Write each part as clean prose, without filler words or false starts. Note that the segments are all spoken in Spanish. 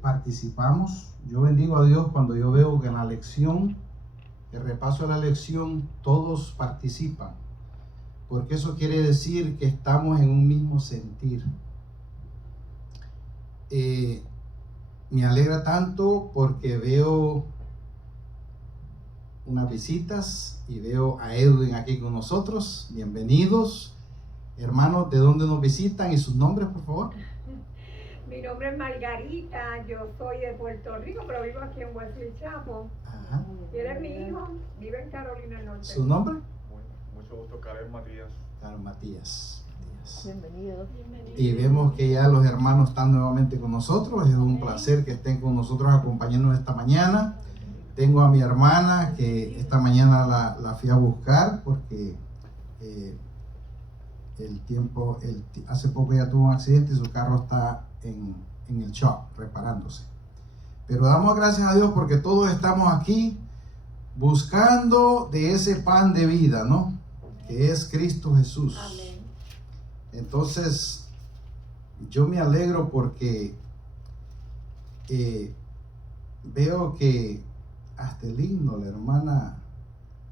participamos. Yo bendigo a Dios cuando yo veo que en la lección, el repaso de la lección, todos participan, porque eso quiere decir que estamos en un mismo sentir. Me alegra tanto porque veo unas visitas y veo a Edwin aquí con nosotros. Bienvenidos, hermanos. ¿De dónde nos visitan y sus nombres, por favor? Mi nombre es Margarita, yo soy de Puerto Rico, pero vivo aquí en Wesley Chapel. Ajá. Y él es mi hijo, vive en Carolina del Norte. ¿Su nombre? Mucho gusto, Karen Matías. Claro, Matías. Bienvenido. Y vemos que ya los hermanos están nuevamente con nosotros. Es un placer que estén con nosotros acompañándonos esta mañana. Tengo a mi hermana que esta mañana la fui a buscar porque hace poco ya tuvo un accidente y su carro está en el shop reparándose. Pero damos gracias a Dios porque todos estamos aquí buscando de ese pan de vida, ¿no? Que es Cristo Jesús. Amén. Entonces, yo me alegro porque veo que hasta el himno, la hermana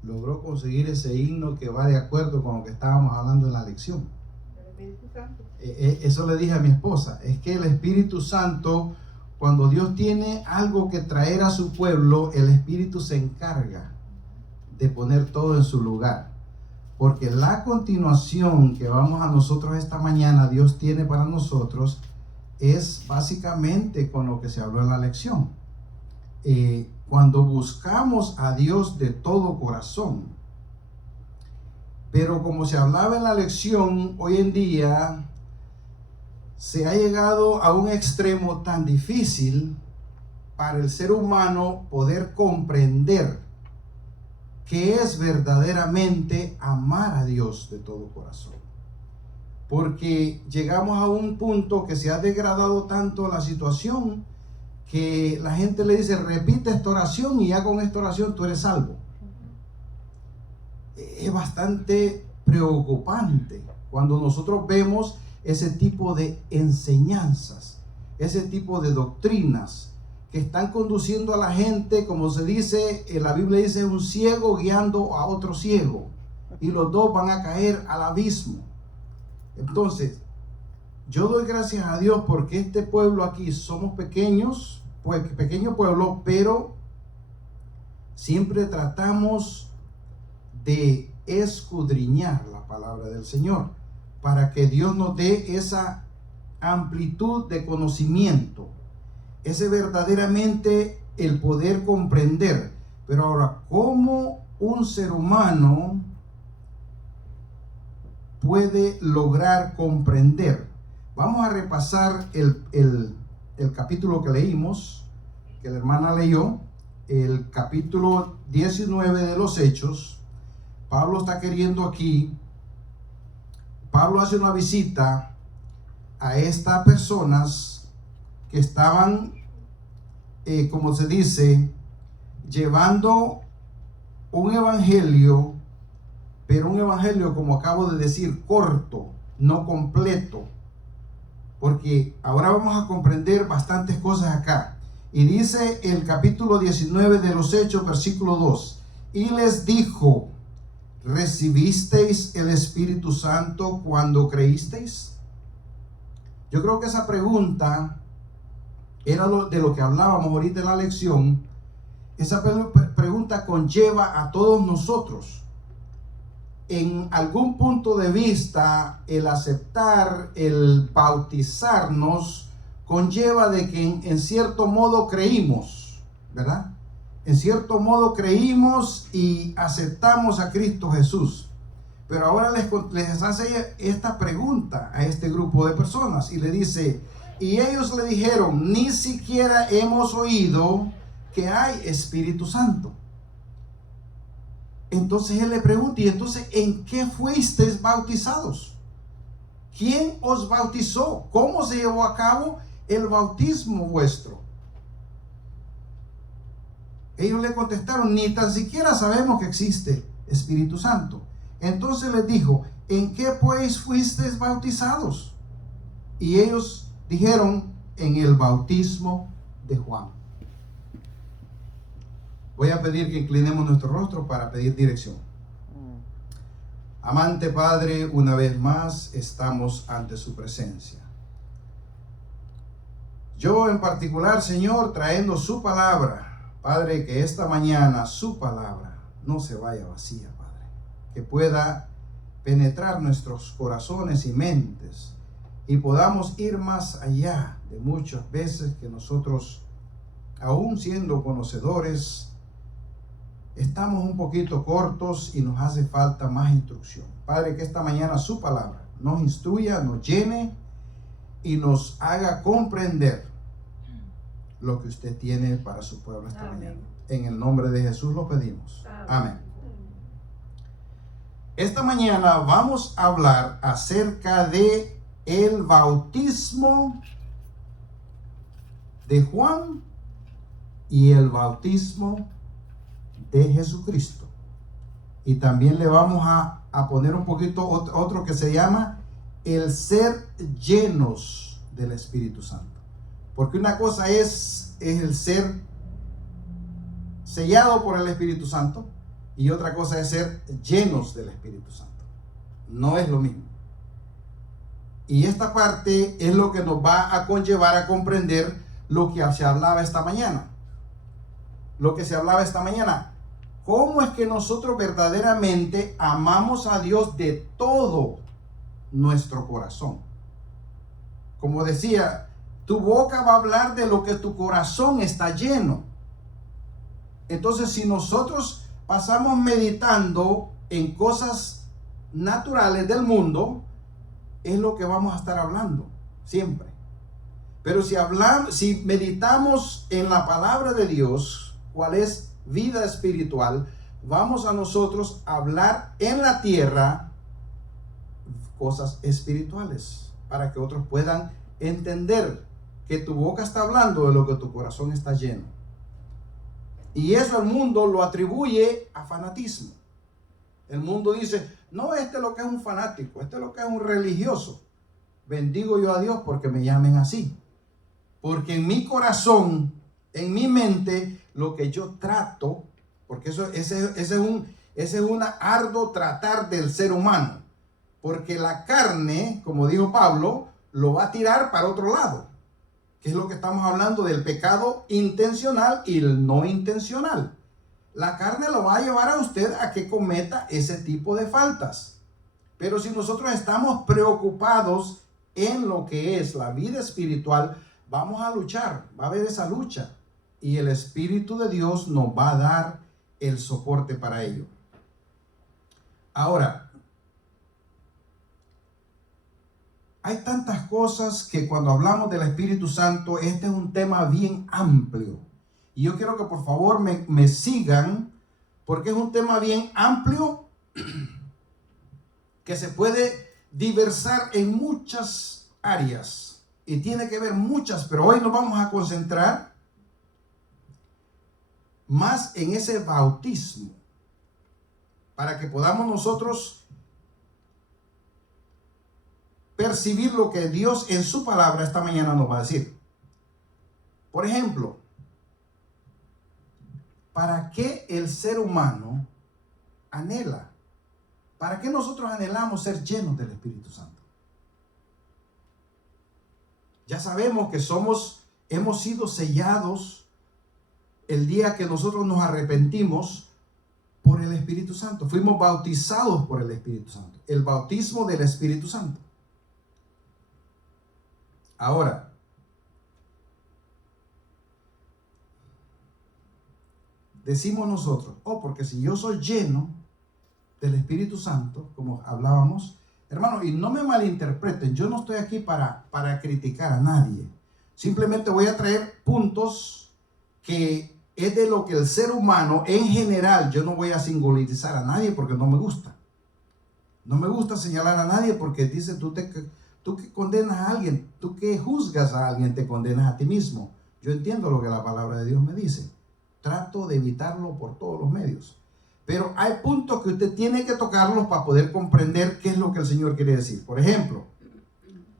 logró conseguir ese himno que va de acuerdo con lo que estábamos hablando en la lección. El Espíritu Santo. Eso le dije a mi esposa, es que el Espíritu Santo, cuando Dios tiene algo que traer a su pueblo, el Espíritu se encarga de poner todo en su lugar. Porque la continuación que vamos a nosotros esta mañana, Dios tiene para nosotros, es básicamente con lo que se habló en la lección. Cuando buscamos a Dios de todo corazón. Pero como se hablaba en la lección, hoy en día se ha llegado a un extremo tan difícil para el ser humano poder comprender qué es verdaderamente amar a Dios de todo corazón. Porque llegamos a un punto que se ha degradado tanto la situación que la gente le dice, repite esta oración y ya con esta oración tú eres salvo. Es bastante preocupante cuando nosotros vemos ese tipo de enseñanzas, ese tipo de doctrinas que están conduciendo a la gente, como se dice, en la Biblia dice, un ciego guiando a otro ciego, y los dos van a caer al abismo. Entonces, yo doy gracias a Dios porque este pueblo aquí somos pequeños, pues pequeño pueblo, pero siempre tratamos de escudriñar la palabra del Señor para que Dios nos dé esa amplitud de conocimiento, ese verdaderamente el poder comprender. Pero ahora, ¿cómo un ser humano puede lograr comprender? Vamos a repasar el capítulo que leímos, que la hermana leyó, el capítulo 19 de los Hechos. Pablo está queriendo aquí, Pablo hace una visita a estas personas que estaban, como se dice, llevando un evangelio, pero un evangelio, como acabo de decir, corto, no completo. Porque ahora vamos a comprender bastantes cosas acá. Y dice el capítulo 19 de los Hechos, versículo 2. Y les dijo, ¿recibisteis el Espíritu Santo cuando creísteis? Yo creo que esa pregunta era de lo que hablábamos ahorita en la lección. Esa pregunta conlleva a todos nosotros. En algún punto de vista, el aceptar, el bautizarnos, conlleva de que en cierto modo creímos, ¿verdad? En cierto modo creímos y aceptamos a Cristo Jesús. Pero ahora les hace esta pregunta a este grupo de personas y le dice, y ellos le dijeron, ni siquiera hemos oído que hay Espíritu Santo. Entonces él le pregunta, y entonces, ¿en qué fuisteis bautizados? ¿Quién os bautizó? ¿Cómo se llevó a cabo el bautismo vuestro? Ellos le contestaron, ni tan siquiera sabemos que existe Espíritu Santo. Entonces les dijo, ¿en qué pues fuisteis bautizados? Y ellos dijeron, en el bautismo de Juan. Voy a pedir que inclinemos nuestro rostro para pedir dirección. Amante Padre, una vez más estamos ante su presencia. Yo en particular, Señor, trayendo su palabra, Padre, que esta mañana su palabra no se vaya vacía, Padre, que pueda penetrar nuestros corazones y mentes y podamos ir más allá de muchas veces que nosotros, aún siendo conocedores, estamos un poquito cortos y nos hace falta más instrucción. Padre, que esta mañana su palabra nos instruya, nos llene y nos haga comprender lo que usted tiene para su pueblo esta mañana. En el nombre de Jesús lo pedimos. Amén. Esta mañana vamos a hablar acerca de el bautismo de Juan y el bautismo de Jesucristo. Y también le vamos a poner un poquito otro que se llama el ser llenos del Espíritu Santo. Porque una cosa es el ser sellado por el Espíritu Santo y otra cosa es ser llenos del Espíritu Santo. No es lo mismo. Y esta parte es lo que nos va a conllevar a comprender lo que se hablaba esta mañana. Lo que se hablaba esta mañana. ¿Cómo es que nosotros verdaderamente amamos a Dios de todo nuestro corazón? Como decía, tu boca va a hablar de lo que tu corazón está lleno. Entonces, si nosotros pasamos meditando en cosas naturales del mundo, es lo que vamos a estar hablando siempre. Pero si meditamos en la palabra de Dios, cuál es vida espiritual, vamos a nosotros a hablar en la tierra cosas espirituales para que otros puedan entender que tu boca está hablando de lo que tu corazón está lleno. Y eso el mundo lo atribuye a fanatismo. El mundo dice, no, este es lo que es un fanático, este es lo que es un religioso. Bendigo yo a Dios porque me llamen así. Porque en mi corazón, en mi mente, lo que yo trato, porque ese es un arduo tratar del ser humano. Porque la carne, como dijo Pablo, lo va a tirar para otro lado. Que es lo que estamos hablando del pecado intencional y el no intencional. La carne lo va a llevar a usted a que cometa ese tipo de faltas. Pero si nosotros estamos preocupados en lo que es la vida espiritual, vamos a luchar, va a haber esa lucha. Y el Espíritu de Dios nos va a dar el soporte para ello. Ahora, hay tantas cosas que cuando hablamos del Espíritu Santo, este es un tema bien amplio. Y yo quiero que por favor me sigan, porque es un tema bien amplio que se puede diversar en muchas áreas. Y tiene que ver muchas, pero hoy nos vamos a concentrar más en ese bautismo, para que podamos nosotros percibir lo que Dios en su palabra esta mañana nos va a decir. Por ejemplo, ¿para qué el ser humano anhela? ¿Para qué nosotros anhelamos ser llenos del Espíritu Santo? Ya sabemos que hemos sido sellados el día que nosotros nos arrepentimos por el Espíritu Santo. Fuimos bautizados por el Espíritu Santo. El bautismo del Espíritu Santo. Ahora, decimos nosotros, porque si yo soy lleno del Espíritu Santo, como hablábamos, hermano, y no me malinterpreten, yo no estoy aquí para criticar a nadie. Simplemente voy a traer puntos que es de lo que el ser humano en general, yo no voy a singularizar a nadie porque no me gusta. No me gusta señalar a nadie porque dice tú que condenas a alguien, tú que juzgas a alguien, te condenas a ti mismo. Yo entiendo lo que la palabra de Dios me dice. Trato de evitarlo por todos los medios. Pero hay puntos que usted tiene que tocarlos para poder comprender qué es lo que el Señor quiere decir. Por ejemplo,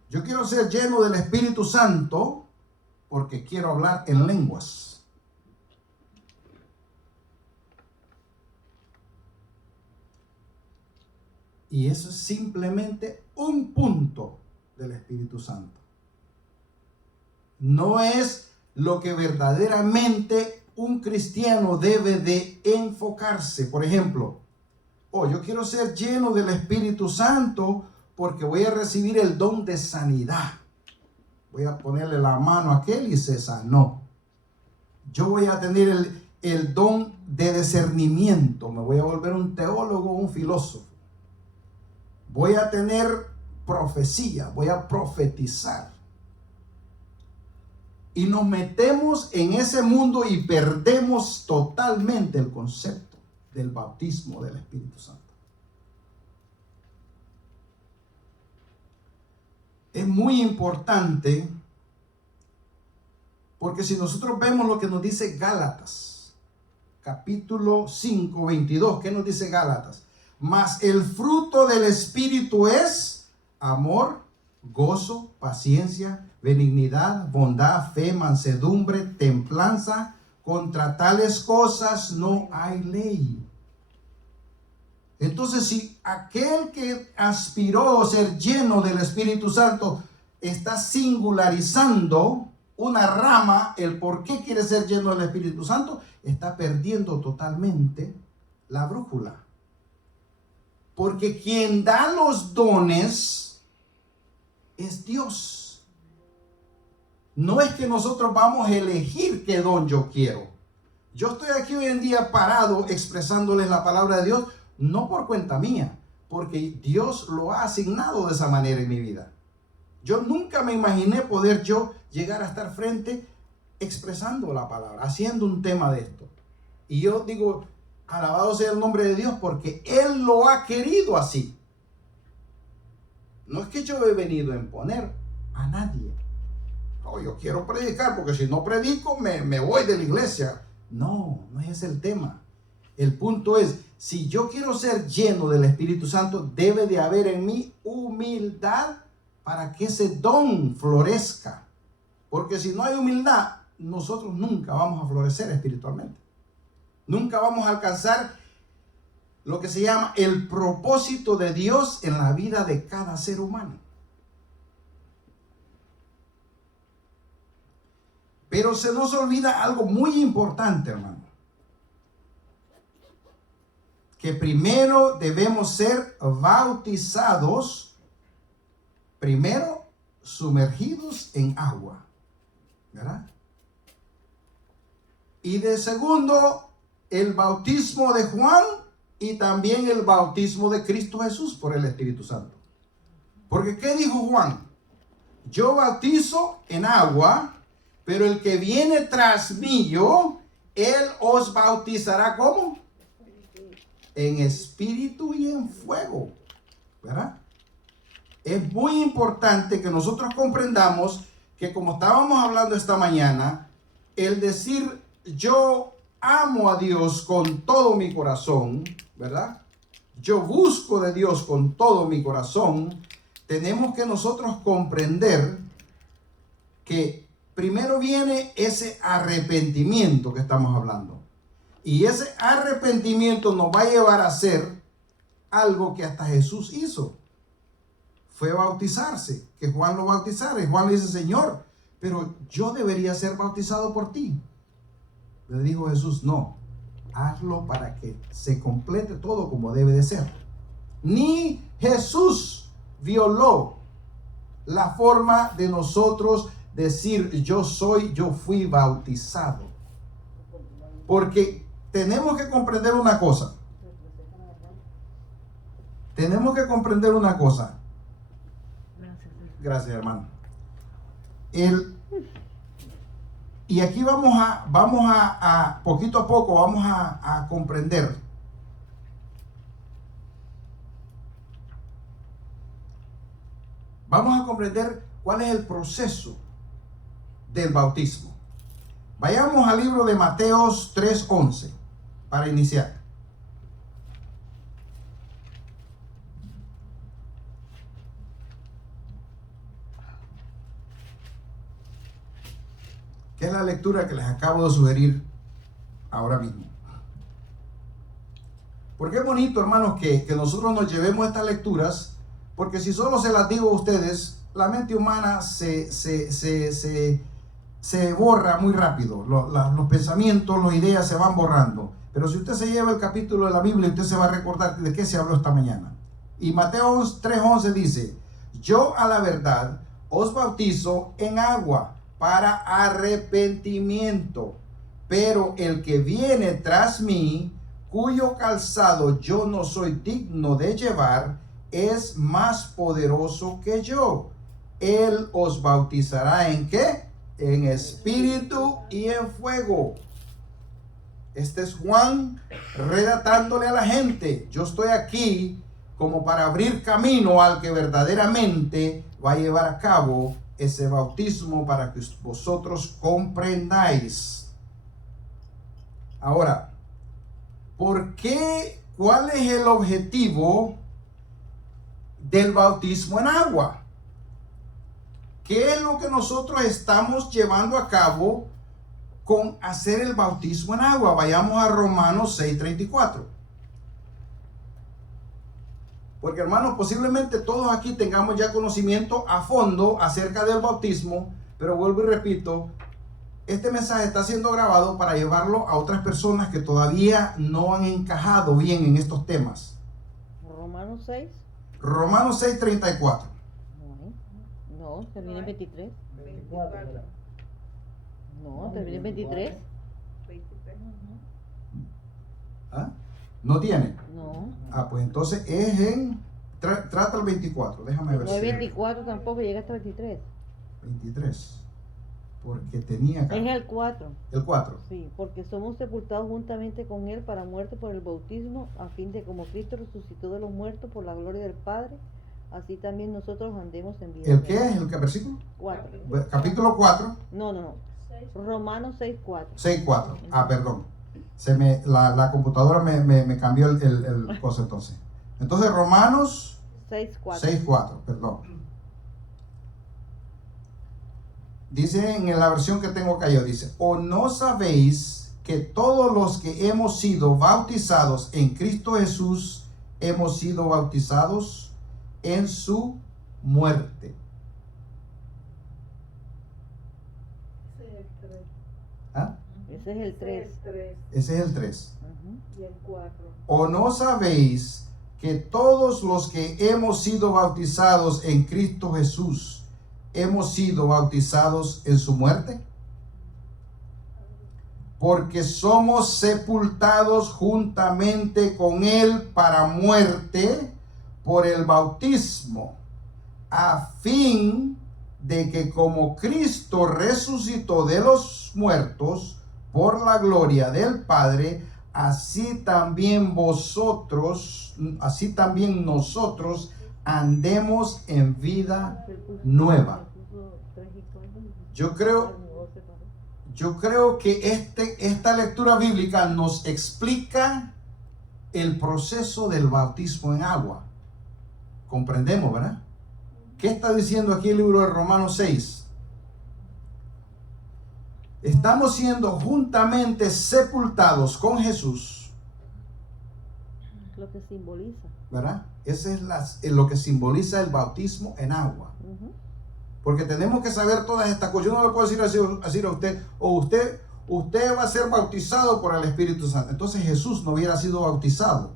yo quiero ser lleno del Espíritu Santo, porque quiero hablar en lenguas. Y eso es simplemente un punto del Espíritu Santo. No es lo que verdaderamente un cristiano debe de enfocarse. Por ejemplo, yo quiero ser lleno del Espíritu Santo porque voy a recibir el don de sanidad. Voy a ponerle la mano a aquel y se sanó. Yo voy a tener el don de discernimiento. Me voy a volver un teólogo, un filósofo. Voy a tener profecía, voy a profetizar. Y nos metemos en ese mundo y perdemos totalmente el concepto del bautismo del Espíritu Santo. Es muy importante porque si nosotros vemos lo que nos dice Gálatas, capítulo 5, 22, ¿qué nos dice Gálatas? Mas el fruto del Espíritu es amor, gozo, paciencia, benignidad, bondad, fe, mansedumbre, templanza. Contra tales cosas no hay ley. Entonces, si aquel que aspiró a ser lleno del Espíritu Santo está singularizando una rama, el por qué quiere ser lleno del Espíritu Santo, está perdiendo totalmente la brújula. Porque quien da los dones es Dios. No es que nosotros vamos a elegir qué don yo quiero. Yo estoy aquí hoy en día parado expresándoles la palabra de Dios, no por cuenta mía, porque Dios lo ha asignado de esa manera en mi vida. Yo nunca me imaginé poder yo llegar a estar frente expresando la palabra, haciendo un tema de esto. Y yo digo, alabado sea el nombre de Dios, porque Él lo ha querido así. No es que yo he venido a imponer a nadie. No, yo quiero predicar, porque si no predico me voy de la iglesia. No, no es ese el tema. El punto es, si yo quiero ser lleno del Espíritu Santo, debe de haber en mí humildad para que ese don florezca. Porque si no hay humildad, nosotros nunca vamos a florecer espiritualmente. Nunca vamos a alcanzar lo que se llama el propósito de Dios en la vida de cada ser humano. Pero se nos olvida algo muy importante, hermano. Que primero debemos ser bautizados, primero sumergidos en agua, ¿verdad? Y de segundo, el bautismo de Juan y también el bautismo de Cristo Jesús por el Espíritu Santo. Porque ¿qué dijo Juan? Yo bautizo en agua, pero el que viene tras mí, él os bautizará ¿cómo? En espíritu y en fuego, ¿verdad? Es muy importante que nosotros comprendamos que, como estábamos hablando esta mañana, el decir yo amo a Dios con todo mi corazón, ¿verdad? Yo busco de Dios con todo mi corazón. Tenemos que nosotros comprender que primero viene ese arrepentimiento que estamos hablando. Y ese arrepentimiento nos va a llevar a hacer algo que hasta Jesús hizo. Fue bautizarse, que Juan lo bautizara. Y Juan le dice, Señor, pero yo debería ser bautizado por ti. Le dijo Jesús, no, hazlo para que se complete todo como debe de ser. Ni Jesús violó la forma de nosotros decir yo fui bautizado. Porque tenemos que comprender una cosa. Tenemos que comprender una cosa. Gracias, hermano. Y aquí vamos a poquito a poco, vamos a comprender. Vamos a comprender cuál es el proceso del bautismo. Vayamos al libro de Mateos 3:11 para iniciar. que es la lectura que les acabo de sugerir ahora mismo. Porque es bonito, hermanos, que nosotros nos llevemos estas lecturas, porque si solo se las digo a ustedes, la mente humana se borra muy rápido. Los pensamientos, las ideas se van borrando. Pero si usted se lleva el capítulo de la Biblia, usted se va a recordar de qué se habló esta mañana. Y Mateo 3:11 dice: yo a la verdad os bautizo en agua para arrepentimiento, pero el que viene tras mí, cuyo calzado yo no soy digno de llevar, es más poderoso que yo. Él os bautizará ¿en qué? En espíritu y en fuego. Este es Juan redactándole a la gente. Yo estoy aquí como para abrir camino al que verdaderamente va a llevar a cabo ese bautismo, para que vosotros comprendáis. Ahora, ¿por qué? ¿Cuál es el objetivo del bautismo en agua? ¿Qué es lo que nosotros estamos llevando a cabo con hacer el bautismo en agua? Vayamos a Romanos 6:34. Porque, hermanos, posiblemente todos aquí tengamos ya conocimiento a fondo acerca del bautismo, pero vuelvo y repito, este mensaje está siendo grabado para llevarlo a otras personas que todavía no han encajado bien en estos temas. Romanos 6. Romanos 6:34. No, termina en 23. 24. No, termina en 23. 23. ¿Ah? ¿No tiene? No. Ah, pues entonces es en... trata el 24, déjame ver. No es 24 tampoco, llega hasta 23. 23. Porque tenía acá. Es el 4. El 4. Sí, porque somos sepultados juntamente con Él para muerte por el bautismo, a fin de como Cristo resucitó de los muertos por la gloria del Padre, así también nosotros andemos en vida. ¿El qué es? ¿El qué versículo? 4. Capítulo 4, No. Romanos 6:4. 6:4. Ah, perdón. La computadora me cambió el cosa entonces. Entonces, Romanos 6:4. 6:4, perdón. Dice en la versión que tengo acá, yo dice: ¿o no sabéis que todos los que hemos sido bautizados en Cristo Jesús, hemos sido bautizados en su muerte? ¿Ah? Ese es el 3. Ese es el 3. Y el 4. ¿O no sabéis que todos los que hemos sido bautizados en Cristo Jesús, hemos sido bautizados en su muerte? Porque somos sepultados juntamente con Él para muerte por el bautismo, a fin de que como Cristo resucitó de los muertos por la gloria del Padre, así también nosotros andemos en vida nueva. Yo creo que esta lectura bíblica nos explica el proceso del bautismo en agua. Comprendemos, ¿verdad? ¿Qué está diciendo aquí el libro de Romanos 6? Estamos siendo juntamente sepultados con Jesús. Lo que simboliza. ¿Verdad? Ese es lo que simboliza el bautismo en agua. Porque tenemos que saber todas estas cosas. Yo no le puedo decir a usted, o usted va a ser bautizado por el Espíritu Santo. Entonces Jesús no hubiera sido bautizado,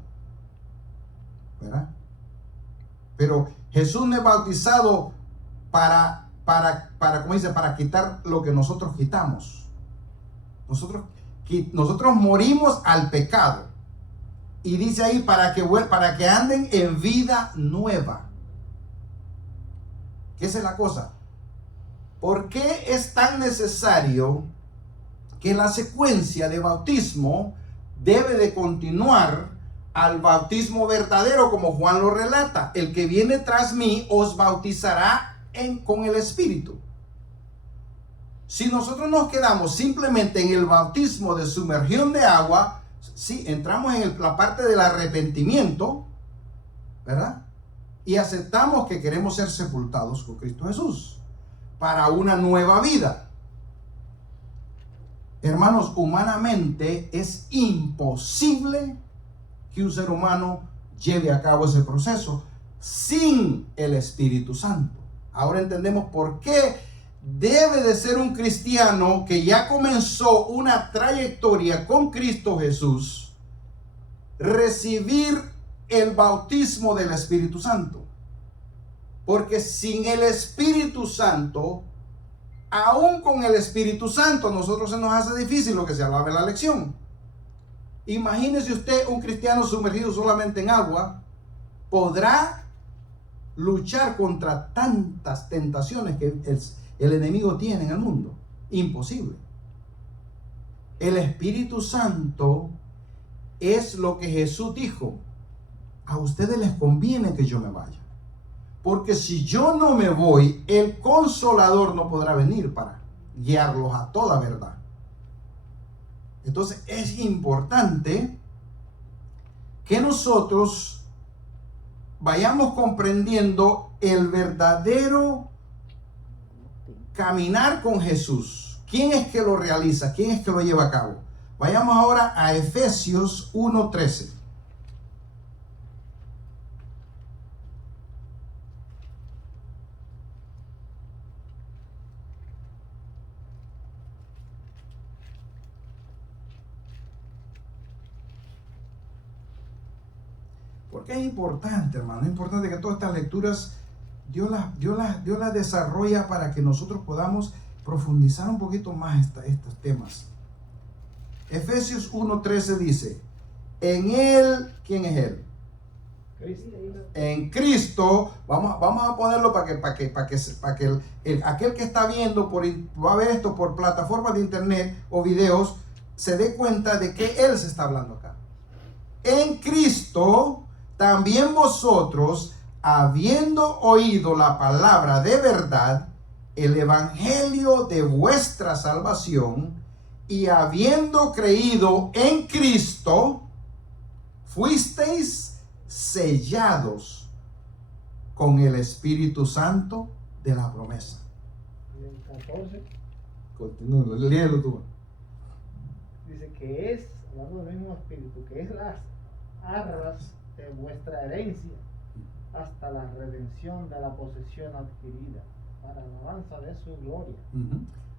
¿verdad? Pero Jesús no es bautizado para ¿cómo dice? Para quitar lo que nosotros quitamos. Nosotros morimos al pecado. Y dice ahí para que anden en vida nueva. ¿Qué es la cosa? ¿Por qué es tan necesario que la secuencia de bautismo debe de continuar al bautismo verdadero, como Juan lo relata? El que viene tras mí os bautizará con el Espíritu. Si nosotros nos quedamos simplemente en el bautismo de sumergión de agua, sí, entramos en la parte del arrepentimiento, ¿verdad? Y aceptamos que queremos ser sepultados con Cristo Jesús para una nueva vida. Hermanos, humanamente es imposible que un ser humano lleve a cabo ese proceso sin el Espíritu Santo. Ahora entendemos por qué debe de ser un cristiano que ya comenzó una trayectoria con Cristo Jesús, recibir el bautismo del Espíritu Santo. Porque sin el Espíritu Santo, aún con el Espíritu Santo, a nosotros se nos hace difícil lo que se hablaba en la lección. Imagínese usted un cristiano sumergido solamente en agua, ¿podrá luchar contra tantas tentaciones que el enemigo tiene en el mundo? Imposible. El Espíritu Santo es lo que Jesús dijo: a ustedes les conviene que yo me vaya, porque si yo no me voy, el Consolador no podrá venir para guiarlos a toda verdad. Entonces es importante que nosotros vayamos comprendiendo el verdadero caminar con Jesús. ¿Quién es que lo realiza? ¿Quién es que lo lleva a cabo? Vayamos ahora a Efesios 1:13. Porque es importante, hermano, es importante que todas estas lecturas Dios las desarrolla para que nosotros podamos profundizar un poquito más estos temas. Efesios 1:13 dice: en Él, ¿quién es Él? Cristo. En Cristo, vamos a ponerlo para que aquel que está viendo, va a ver esto por plataformas de internet o videos, se dé cuenta de que Él se está hablando acá. En Cristo también vosotros, habiendo oído la palabra de verdad, el evangelio de vuestra salvación, y habiendo creído en Cristo, fuisteis sellados con el Espíritu Santo de la promesa. En el 14 Continúa, léelo tú. dice que es, hablando del mismo Espíritu, que es las arras de vuestra herencia hasta la redención de la posesión adquirida para la alabanza de su gloria.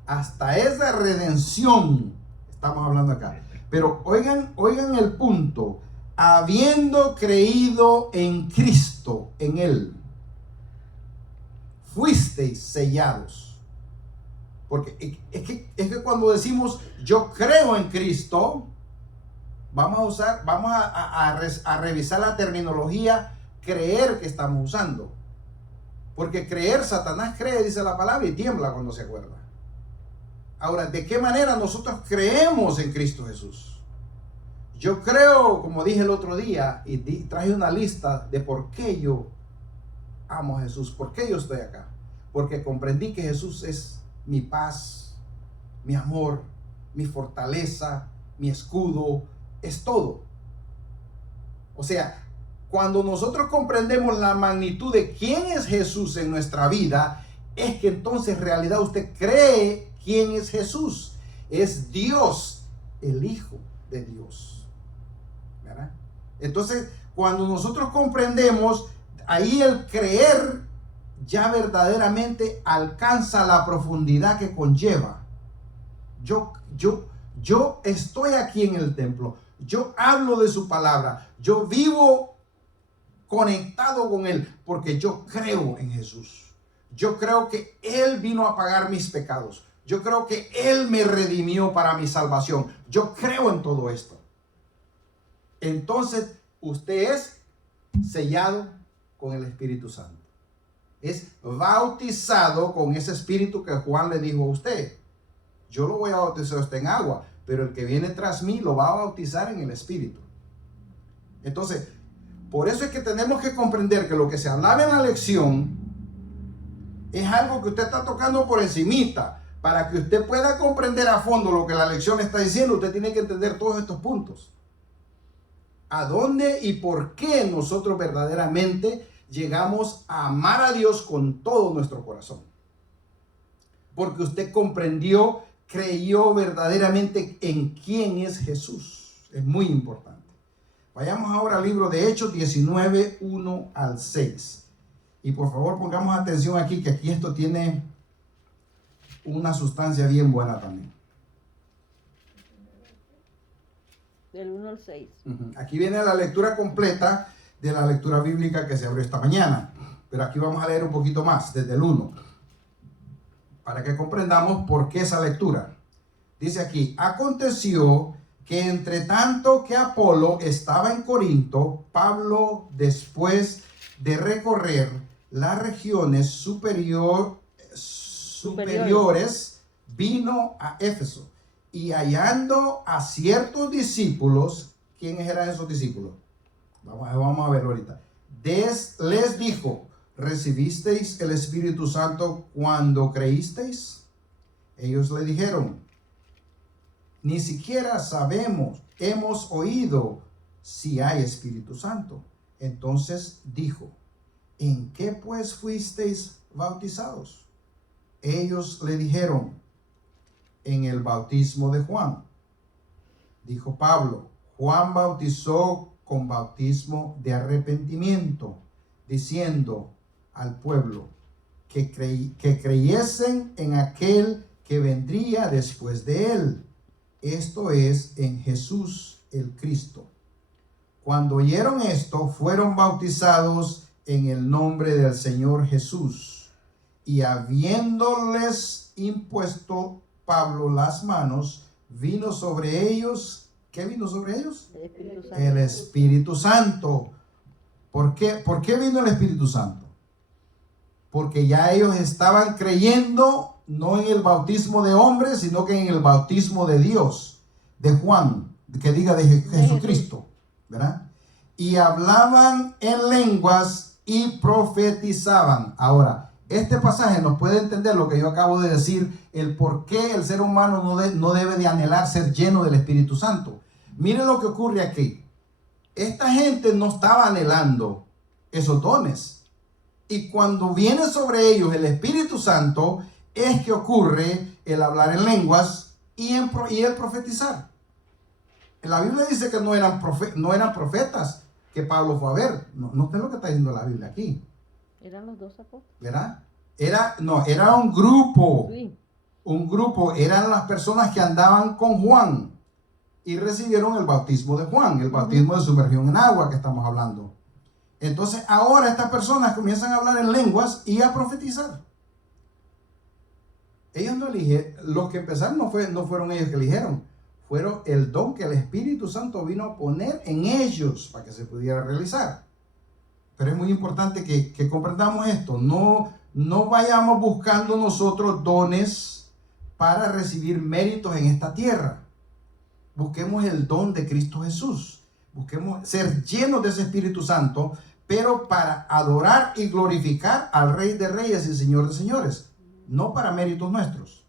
Hasta esa redención estamos hablando acá. Pero oigan el punto: habiendo creído en Cristo, en Él, fuisteis sellados. Porque es que cuando decimos yo creo en Cristo, vamos a revisar la terminología creer que estamos usando. Porque creer, Satanás cree, dice la palabra, y tiembla cuando se acuerda. Ahora, ¿de qué manera nosotros creemos en Cristo Jesús? Yo creo, como dije el otro día, y traje una lista de por qué yo amo a Jesús, por qué yo estoy acá. Porque comprendí que Jesús es mi paz, mi amor, mi fortaleza, mi escudo, es todo. O sea, cuando nosotros comprendemos la magnitud de quién es Jesús en nuestra vida, es que entonces en realidad usted cree quién es Jesús. Es Dios, el Hijo de Dios. ¿Verdad? Entonces, cuando nosotros comprendemos, ahí el creer ya verdaderamente alcanza la profundidad que conlleva. Yo estoy aquí en el templo. Yo hablo de su palabra. Yo vivo conectado con Él porque yo creo en Jesús. Yo creo que Él vino a pagar mis pecados. Yo creo que Él me redimió para mi salvación. Yo creo en todo esto. Entonces, usted es sellado con el Espíritu Santo. Es bautizado con ese Espíritu que Juan le dijo a usted. Yo lo voy a bautizar a usted en agua, pero el que viene tras mí lo va a bautizar en el Espíritu. Entonces, por eso es que tenemos que comprender que lo que se hablaba en la lección es algo que usted está tocando por encimita. Para que usted pueda comprender a fondo lo que la lección está diciendo, usted tiene que entender todos estos puntos. ¿A dónde y por qué nosotros verdaderamente llegamos a amar a Dios con todo nuestro corazón? Porque usted comprendió creyó verdaderamente en quién es Jesús. Es muy importante. Vayamos ahora al libro de Hechos 19, 1 al 6. Y por favor pongamos atención aquí, que aquí esto tiene una sustancia bien buena también. Del 1 al 6. Aquí viene la lectura completa de la lectura bíblica que se abrió esta mañana. Pero aquí vamos a leer un poquito más, desde el 1, para que comprendamos por qué esa lectura. Dice aquí: aconteció que entre tanto que Apolo estaba en Corinto, Pablo, después de recorrer las regiones superiores, vino a Éfeso, y hallando a ciertos discípulos. ¿Quiénes eran esos discípulos? Vamos a verlo ahorita. Les dijo: ¿recibisteis el Espíritu Santo cuando creísteis? Ellos le dijeron: ni siquiera sabemos, hemos oído si hay Espíritu Santo. Entonces dijo: ¿en qué pues fuisteis bautizados? Ellos le dijeron: en el bautismo de Juan. Dijo Pablo: Juan bautizó con bautismo de arrepentimiento, diciendo al pueblo que creyesen en aquel que vendría después de él, esto es, en Jesús el Cristo. Cuando oyeron esto, fueron bautizados en el nombre del Señor Jesús. Y habiéndoles impuesto Pablo las manos, vino sobre ellos. ¿Qué vino sobre ellos? El Espíritu Santo. El Espíritu Santo. ¿Por qué vino el Espíritu Santo? Porque ya ellos estaban creyendo no en el bautismo de hombres, sino que en el bautismo de Dios, de Juan, que diga de Jesucristo, ¿verdad? Y hablaban en lenguas y profetizaban. Ahora, este pasaje nos puede entender lo que yo acabo de decir, el por qué el ser humano no debe de anhelar ser lleno del Espíritu Santo. Miren lo que ocurre aquí. Esta gente no estaba anhelando esos dones. Y cuando viene sobre ellos el Espíritu Santo, es que ocurre el hablar en lenguas y el profetizar. La Biblia dice que no eran profetas que Pablo fue a ver. No es lo que está diciendo la Biblia aquí. Eran los 2 apóstoles. ¿Verdad? Era un grupo. Sí. Un grupo, eran las personas que andaban con Juan y recibieron el bautismo de Juan, el bautismo de sumergión en agua que estamos hablando. Entonces ahora estas personas comienzan a hablar en lenguas y a profetizar. Ellos no eligieron, los que empezaron no fueron ellos que eligieron, fueron el don que el Espíritu Santo vino a poner en ellos para que se pudiera realizar. Pero es muy importante que comprendamos esto. No vayamos buscando nosotros dones para recibir méritos en esta tierra. Busquemos el don de Cristo Jesús. Busquemos ser llenos de ese Espíritu Santo, pero para adorar y glorificar al Rey de Reyes y Señor de Señores, no para méritos nuestros.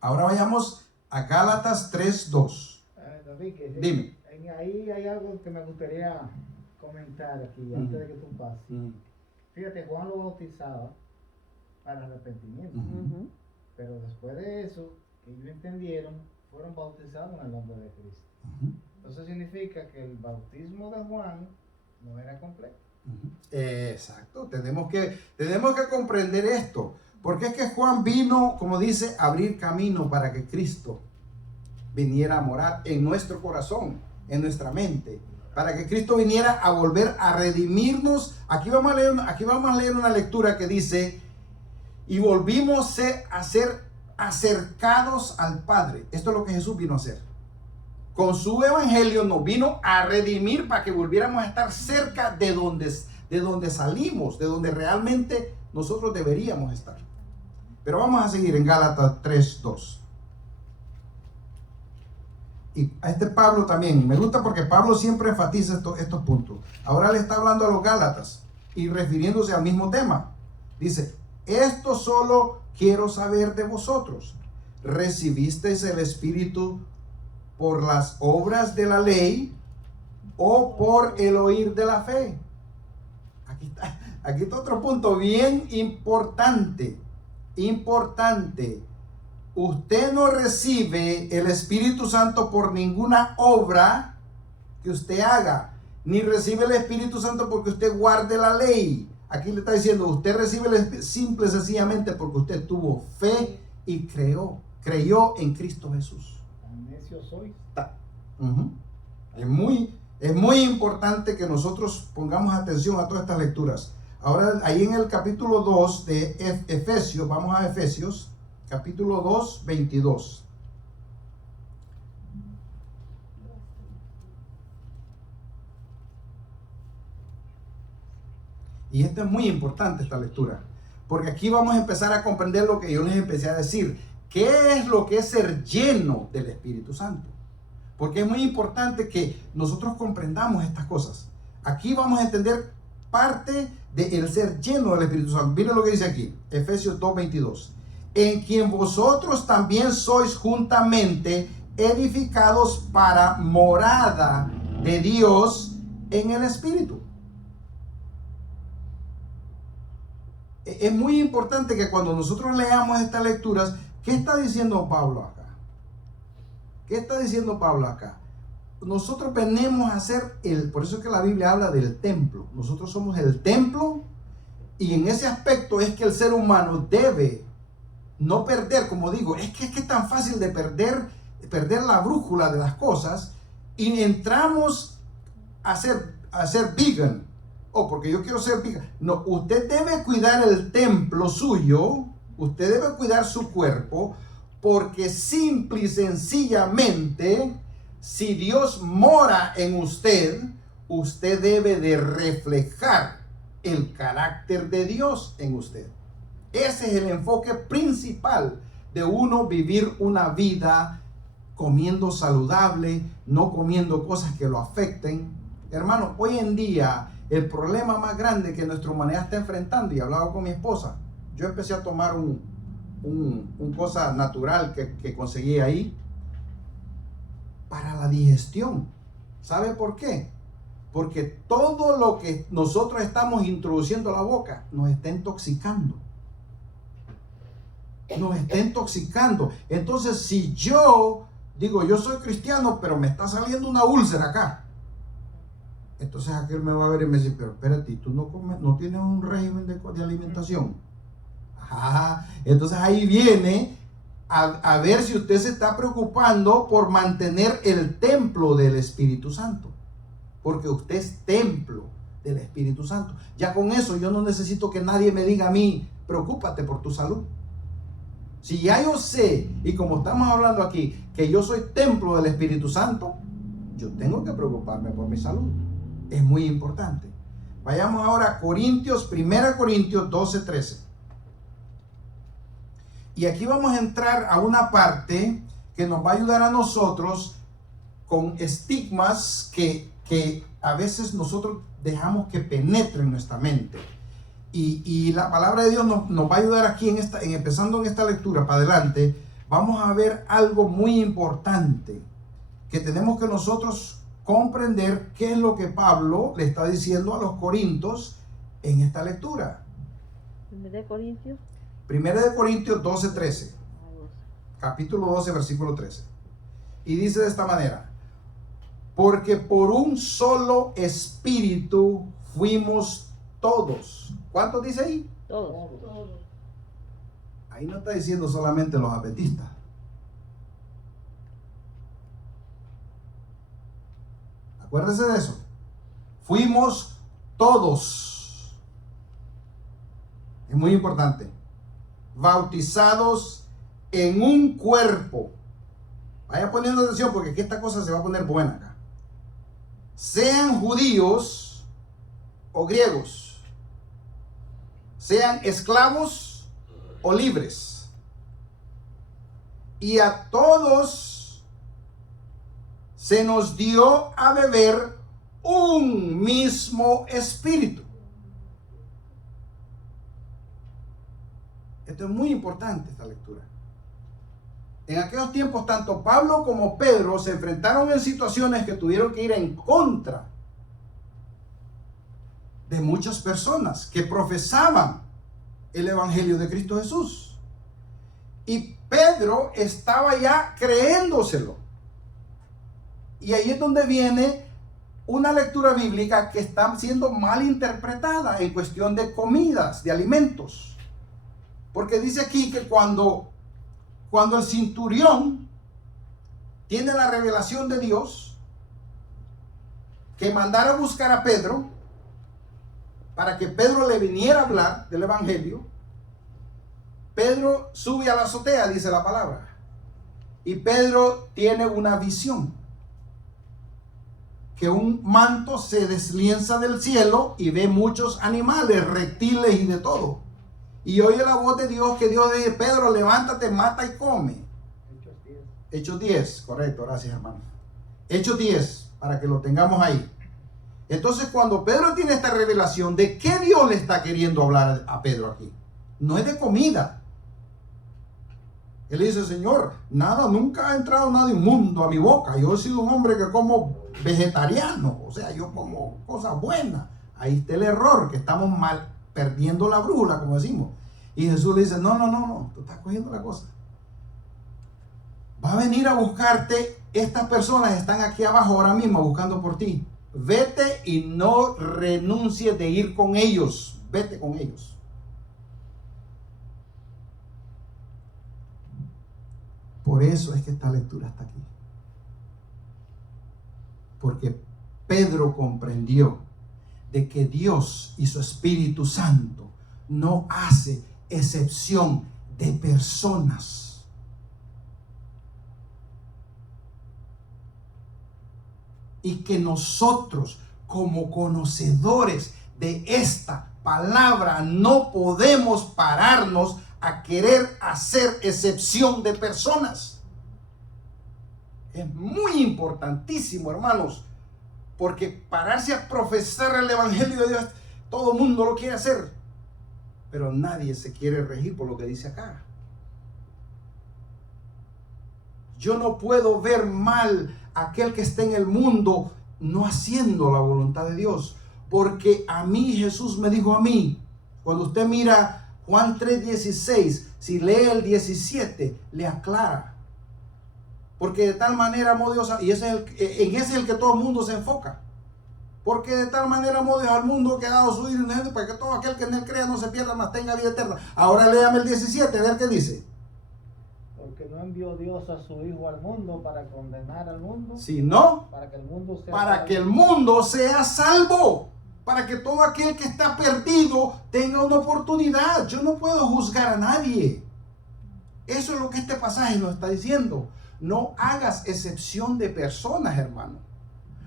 Ahora vayamos a Gálatas 3:2. David, Dime. Ahí hay algo que me gustaría comentar aquí, antes de que tú pases. Fíjate, Juan lo bautizaba para arrepentimiento. Ujú. Pero después de eso, ellos entendieron, fueron bautizados en el nombre de Cristo. Eso significa que el bautismo de Juan no era completo. Exacto, tenemos que comprender esto, porque es que Juan vino, como dice, a abrir camino para que Cristo viniera a morar en nuestro corazón, en nuestra mente, para que Cristo viniera a volver a redimirnos. Aquí vamos a leer una lectura que dice: y volvimos a ser acercados al Padre. Esto es lo que Jesús vino a hacer. Con su evangelio nos vino a redimir para que volviéramos a estar cerca de donde salimos, de donde realmente nosotros deberíamos estar. Pero vamos a seguir en Gálatas 3:2. Y a este Pablo también, me gusta porque Pablo siempre enfatiza estos puntos. Ahora le está hablando a los Gálatas y refiriéndose al mismo tema. Dice: esto solo quiero saber de vosotros. ¿Recibisteis el Espíritu por las obras de la ley o por el oír de la fe? Aquí está otro punto bien importante. usted no recibe el Espíritu Santo por ninguna obra que usted haga, ni recibe el Espíritu Santo porque usted guarde la ley. Aquí le está diciendo, usted recibe el Espíritu simple y sencillamente porque usted tuvo fe y creyó en Cristo Jesús. Tan necio soy. Uh-huh. Es muy importante que nosotros pongamos atención a todas estas lecturas. Ahora, ahí en el capítulo 2 de Efesios, vamos a Efesios, capítulo 2, 22. Y esto es muy importante, esta lectura, porque aquí vamos a empezar a comprender lo que yo les empecé a decir. ¿Qué es lo que es ser lleno del Espíritu Santo? Porque es muy importante que nosotros comprendamos estas cosas. Aquí vamos a entender parte del ser lleno del Espíritu Santo. Miren lo que dice aquí, Efesios 2:22. En quien vosotros también sois juntamente edificados para morada de Dios en el Espíritu. Es muy importante que cuando nosotros leamos estas lecturas, ¿qué está diciendo Pablo acá? ¿Qué está diciendo Pablo acá? Nosotros venimos a ser por eso es que la Biblia habla del templo. Nosotros somos el templo, y en ese aspecto es que el ser humano debe no perder, como digo, es que es tan fácil de perder la brújula de las cosas, y entramos a ser vegan. Porque yo quiero ser vegan. No, usted debe cuidar el templo suyo, usted debe cuidar su cuerpo, porque simple y sencillamente, si Dios mora en usted, usted debe de reflejar el carácter de Dios en usted. Ese es el enfoque principal de uno vivir una vida comiendo saludable, no comiendo cosas que lo afecten. Hermano, hoy en día el problema más grande que nuestra humanidad está enfrentando, y hablaba con mi esposa, yo empecé a tomar un cosa natural que conseguí ahí para la digestión. ¿Sabe por qué? Porque todo lo que nosotros estamos introduciendo a la boca nos está intoxicando. Nos está intoxicando. Entonces, si yo digo, yo soy cristiano, pero me está saliendo una úlcera acá, entonces aquel me va a ver y me dice, pero espérate, ¿tú no tienes un régimen de alimentación? Entonces ahí viene a ver si usted se está preocupando por mantener el templo del Espíritu Santo, porque usted es templo del Espíritu Santo. Ya con eso yo no necesito que nadie me diga a mí, preocúpate por tu salud. Si ya yo sé, y como estamos hablando aquí, que yo soy templo del Espíritu Santo, yo tengo que preocuparme por mi salud. Es muy importante. Vayamos ahora a 1 Corintios 12:13. Y aquí vamos a entrar a una parte que nos va a ayudar a nosotros con estigmas que a veces nosotros dejamos que penetren nuestra mente. Y la palabra de Dios nos va a ayudar aquí empezando en esta lectura para adelante. Vamos a ver algo muy importante que tenemos que nosotros comprender, qué es lo que Pablo le está diciendo a los corintios en esta lectura. 1 Corintios 12:13. Capítulo 12, versículo 13. Y dice de esta manera: porque por un solo espíritu fuimos todos. ¿Cuántos dice ahí? Todos. Ahí no está diciendo solamente los adventistas. Acuérdese de eso. Fuimos todos. Es muy importante. Bautizados en un cuerpo. Vaya poniendo atención porque aquí esta cosa se va a poner buena acá. Sean judíos o griegos. Sean esclavos o libres. Y a todos se nos dio a beber un mismo espíritu. Esto es muy importante, esta lectura. En aquellos tiempos, tanto Pablo como Pedro se enfrentaron en situaciones que tuvieron que ir en contra de muchas personas que profesaban el Evangelio de Cristo Jesús. Y Pedro estaba ya creyéndoselo. Y ahí es donde viene una lectura bíblica que está siendo mal interpretada en cuestión de comidas, de alimentos. Porque dice aquí que cuando el centurión tiene la revelación de Dios, que mandara a buscar a Pedro, para que Pedro le viniera a hablar del evangelio, Pedro sube a la azotea, dice la palabra. Y Pedro tiene una visión. Que un manto se deslienza del cielo y ve muchos animales, reptiles y de todo. Y oye la voz de Dios, que Dios dice: Pedro, levántate, mata y come. Hechos 10. Hechos 10, correcto, gracias hermano. Hechos 10, para que lo tengamos ahí. Entonces, cuando Pedro tiene esta revelación, ¿de qué Dios le está queriendo hablar a Pedro aquí? No es de comida. Él dice: Señor, nunca ha entrado nada inmundo a mi boca. Yo he sido un hombre que como vegetariano, o sea, yo como cosas buenas. Ahí está el error, que estamos mal, perdiendo la brújula, como decimos. Y Jesús le dice: no, tú estás cogiendo la cosa. Va a venir a buscarte, estas personas están aquí abajo ahora mismo buscando por ti. Vete y no renuncies de ir con ellos, vete con ellos. Por eso es que esta lectura está aquí. Porque Pedro comprendió de que Dios y su Espíritu Santo no hace excepción de personas. Y que nosotros, como conocedores de esta palabra, no podemos pararnos a querer hacer excepción de personas. Es muy importantísimo, hermanos, porque pararse a profesar el evangelio de Dios, todo el mundo lo quiere hacer, pero nadie se quiere regir por lo que dice acá. Yo no puedo ver mal a aquel que está en el mundo no haciendo la voluntad de Dios, porque a mí Jesús me dijo a mí, cuando usted mira Juan 3:16, si lee el 17, le aclara. Porque de tal manera amó Dios, y en ese es el que todo el mundo se enfoca. Porque de tal manera amó Dios al mundo que ha dado su Hijo unigénito para que todo aquel que en él crea no se pierda, mas tenga vida eterna. Ahora léame el 17, a ver qué dice. Porque no envió Dios a su Hijo al mundo para condenar al mundo, Sino para que el mundo sea para salvo. que el mundo sea salvo. Para que todo aquel que está perdido tenga una oportunidad. Yo no puedo juzgar a nadie. Eso es lo que este pasaje nos está diciendo. No hagas excepción de personas, hermano.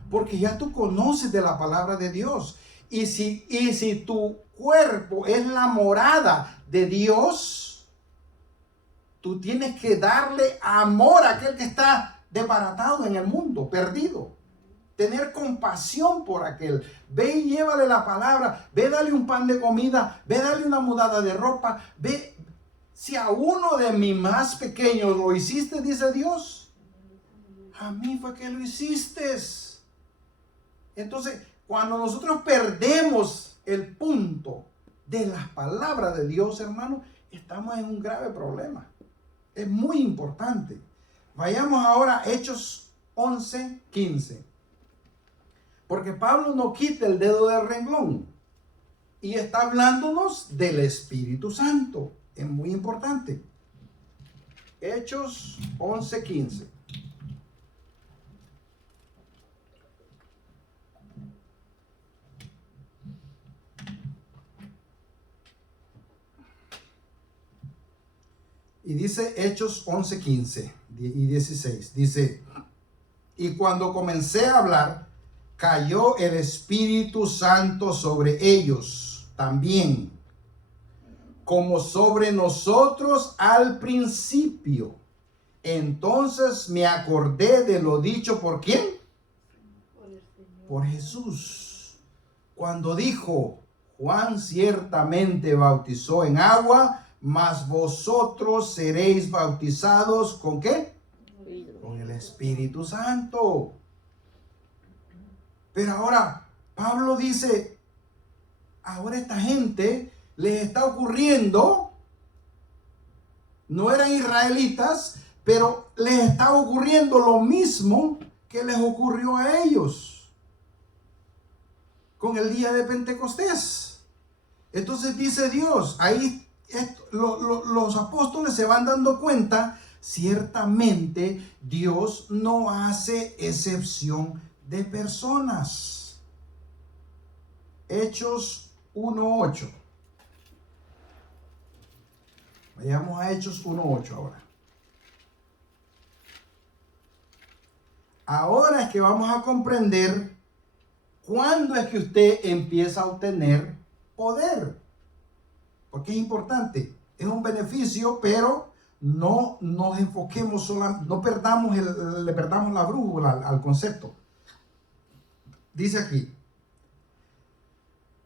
Porque ya tú conoces de la palabra de Dios. Y si tu cuerpo es la morada de Dios, tú tienes que darle amor a aquel que está desbaratado en el mundo, perdido. Tener compasión por aquel. Ve y llévale la palabra. Ve, dale un pan de comida. Ve, dale una mudada de ropa. Ve, si a uno de mis más pequeños lo hiciste, dice Dios, a mí fue que lo hiciste. Entonces, cuando nosotros perdemos el punto de las palabras de Dios, hermano, estamos en un grave problema. Es muy importante. Vayamos ahora a Hechos 11:15. Porque Pablo no quita el dedo del renglón y está hablándonos del Espíritu Santo. Es muy importante. Hechos 11:15. Y dice Hechos 11:15 y 16. Dice: y cuando comencé a hablar, cayó el Espíritu Santo sobre ellos también, como sobre nosotros al principio. Entonces me acordé de lo dicho ¿por quién? Por Jesús. Cuando dijo: Juan ciertamente bautizó en agua, mas vosotros seréis bautizados ¿con qué? Con el Espíritu Santo. Pero ahora Pablo dice, ahora esta gente les está ocurriendo no eran israelitas, pero les estaba ocurriendo lo mismo que les ocurrió a ellos con el día de Pentecostés. Entonces dice Dios, ahí los apóstoles se van dando cuenta, ciertamente Dios no hace excepción de personas. Hechos 1:8. Vayamos a Hechos 1:8 ahora. Ahora es que vamos a comprender cuándo es que usted empieza a obtener poder. Porque es importante, es un beneficio, pero no nos enfoquemos solamente, no le perdamos la brújula al concepto. Dice aquí,